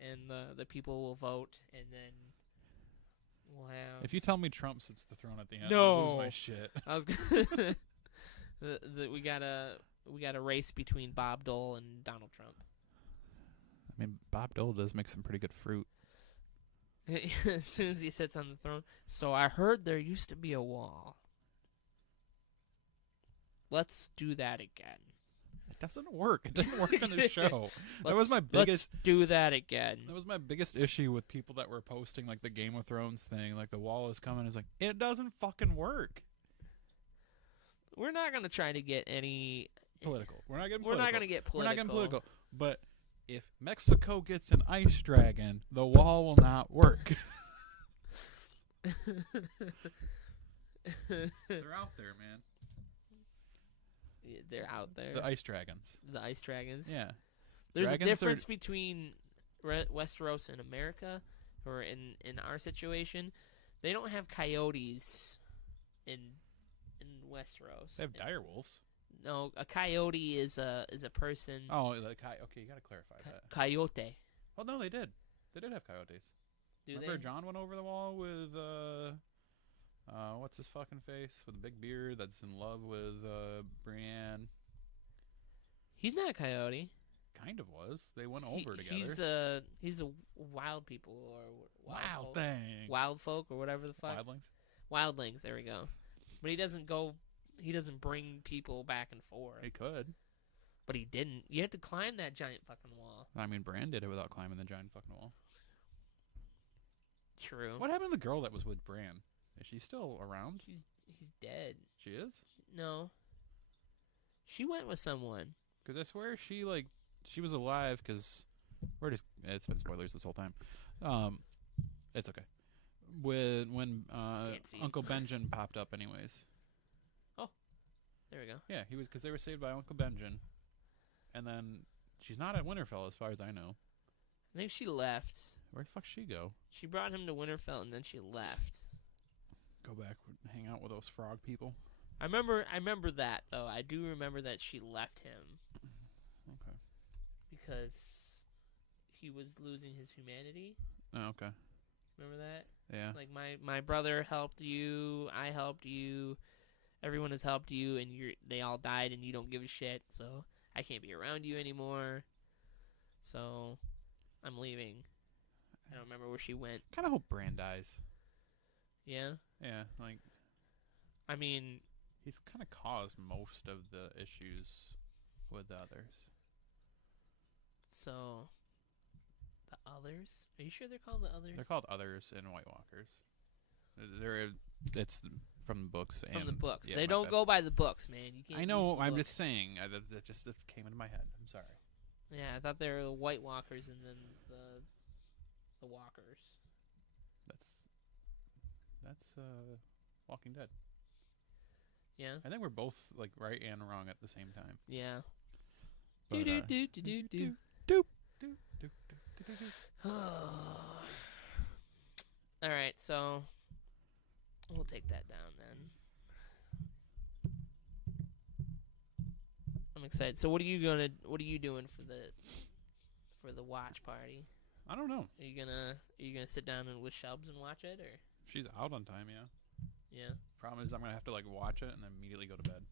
and the people will vote, and then we'll have. If you tell me Trump sits the throne at the end, No. I'll lose my shit. I was gonna we got a race between Bob Dole and Donald Trump. I mean, Bob Dole does make some pretty good fruit. As soon as he sits on the throne. So I heard there used to be a wall. Let's do that again. It doesn't work. It doesn't work on the show. That was my Let's biggest. do that again. That was my biggest issue with people that were posting like the Game of Thrones thing, like the wall is coming. Is like it doesn't fucking work. We're not gonna try to get any Political. We're not getting. We're Political. not gonna get political. We're not getting political. But if Mexico gets an ice dragon, the wall will not work. They're out there, man. They're out there. The ice dragons. The ice dragons. Yeah. There's Dragons a difference between Westeros and America, or in our situation. They don't have coyotes in Westeros. They have dire wolves. No, a coyote is a person. Oh, okay, you gotta clarify that. Coyote. Well, no, they did. They did have coyotes. Do Remember they? John went over the wall with what's his fucking face with a big beard that's in love with Brienne. He's not a coyote. Kind of was. They went over together. He's a wild people or wild folk. thing. Wild folk or whatever the fuck. Wildlings. Wildlings. There we go. But he doesn't go. He doesn't bring people back and forth. He could. But he didn't. You had to climb that giant fucking wall. I mean, Bran did it without climbing the giant fucking wall. True. What happened to the girl that was with Bran? Is she still around? He's dead. She is? No. She went with someone. Because I swear she was alive. Because it's been spoilers this whole time. It's okay. When Can't see. Uncle Benjen popped up, anyways. There we go. Yeah, he was because they were saved by Uncle Benjen, and then she's not at Winterfell as far as I know. I think she left. Where the fuck she go? She brought him to Winterfell and then she left. Go back, hang out with those frog people. I remember that though. I do remember that she left him Okay. because he was losing his humanity. Oh, okay. Remember that? Yeah. Like my brother helped you, I helped you, everyone has helped you, and they all died, and you don't give a shit. So I can't be around you anymore. So I'm leaving. I don't remember where she went. Kind of hope Bran dies. Yeah. Yeah, like I mean, he's kind of caused most of the issues with the others. so the others. Are you sure they're called the others? They're called others in White Walkers. It's from the books. From and, the books. yeah, They my don't bad. go by the books, man. You can't. I know. use the I'm book. just saying. That just came into my head. I'm sorry. Yeah, I thought they were the White Walkers and then the Walkers. That's Walking Dead. Yeah. I think we're both like right and wrong at the same time. Yeah. But, Do do do do do. doop, doop, doop, doop, doop, doop. All right, so we'll take that down then. I'm excited. So what are you doing for the watch party? I don't know. Are you gonna sit down with Shelbs and watch it, or She's out on time, yeah. yeah? Problem is, I'm gonna have to like watch it and then immediately go to bed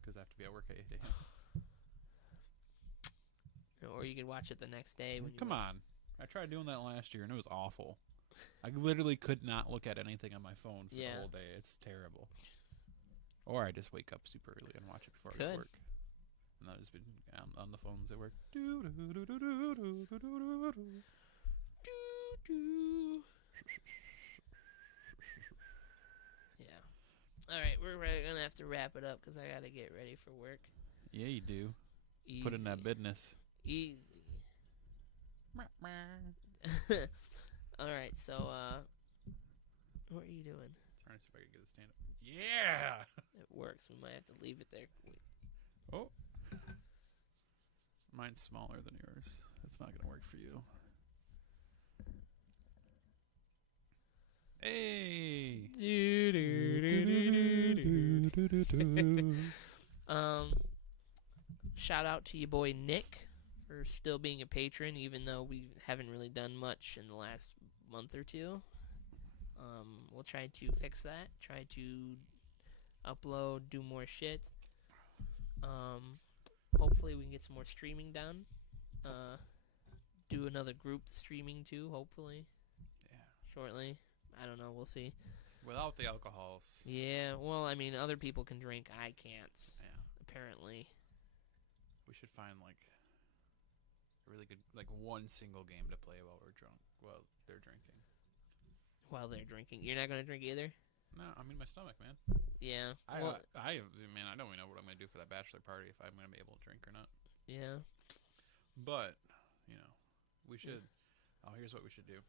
because I have to be at work at 8 a.m. Or you could watch it the next day when you Come on, I tried doing that last year and it was awful. I literally could not look at anything on my phone for the whole day. It's terrible. Or I just wake up super early and watch it before I go to work. And I've just been on the phones at work. Yeah. All right, we're gonna have to wrap it up because I gotta get ready for work. Yeah, you do. Easy. Put in that business. Easy. All right, so what are you doing? Trying to see if I can get a stand up. Yeah. It works. We might have to leave it there. Wait. Oh. Mine's smaller than yours. That's not gonna work for you. Hey. Shout out to your boy Nick for still being a patron, even though we haven't really done much in the last month or two. We'll try to fix that. Try to upload, do more shit. Hopefully we can get some more streaming done. Do another group streaming too, hopefully. Yeah. Shortly. I don't know, we'll see. Without the alcohols. Yeah, well, I mean, other people can drink. I can't. Yeah. Apparently. We should find like a really good like one single game to play while we're drunk. While they're drinking. While they're drinking. You're not going to drink either? No, I mean my stomach, man. Yeah. I Well, man, I don't even know what I'm gonna do for that bachelor party if I'm gonna be able to drink or not. yeah. But you know, we should. Oh, here's what we should do.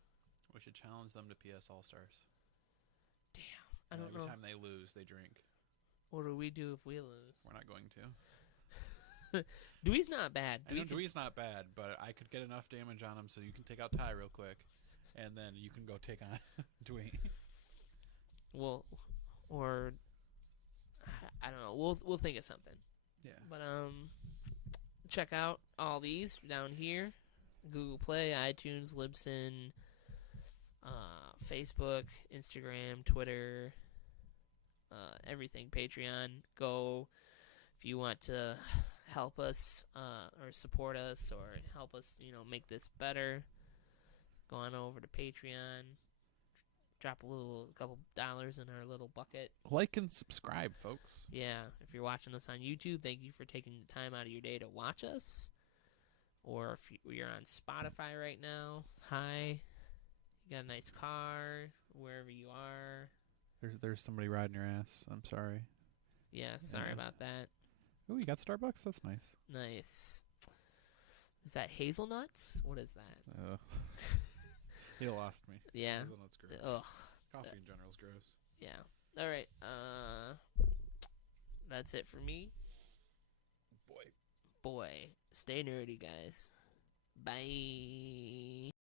We should challenge them to PS All Stars. Damn. I don't Every know. time they lose, they drink. What do we do if we lose? We're not going to. Dewey's not bad. I know Dewey's not bad, but I could get enough damage on him so you can take out Ty real quick, and then you can go take on Dewey. Well, or I don't know. We'll think of something. Yeah. But check out all these down here: Google Play, iTunes, Libsyn, Facebook, Instagram, Twitter, everything. Patreon. Go if you want to help us or support us or help us, make this better. Go on over to Patreon. Drop a couple dollars in our little bucket. Like and subscribe, folks. Yeah, if you're watching us on YouTube, thank you for taking the time out of your day to watch us. Or if you're on Spotify right now, hi. You got a nice car, wherever you are. There's somebody riding your ass. I'm sorry. Yeah, sorry Yeah. about that. Oh, you got Starbucks? That's nice. Nice. Is that hazelnuts? What is that? You lost me. Yeah. Hazelnut's gross. Ugh. Coffee in general is gross. Yeah. All right. That's it for me. Boy. Stay nerdy, guys. Bye.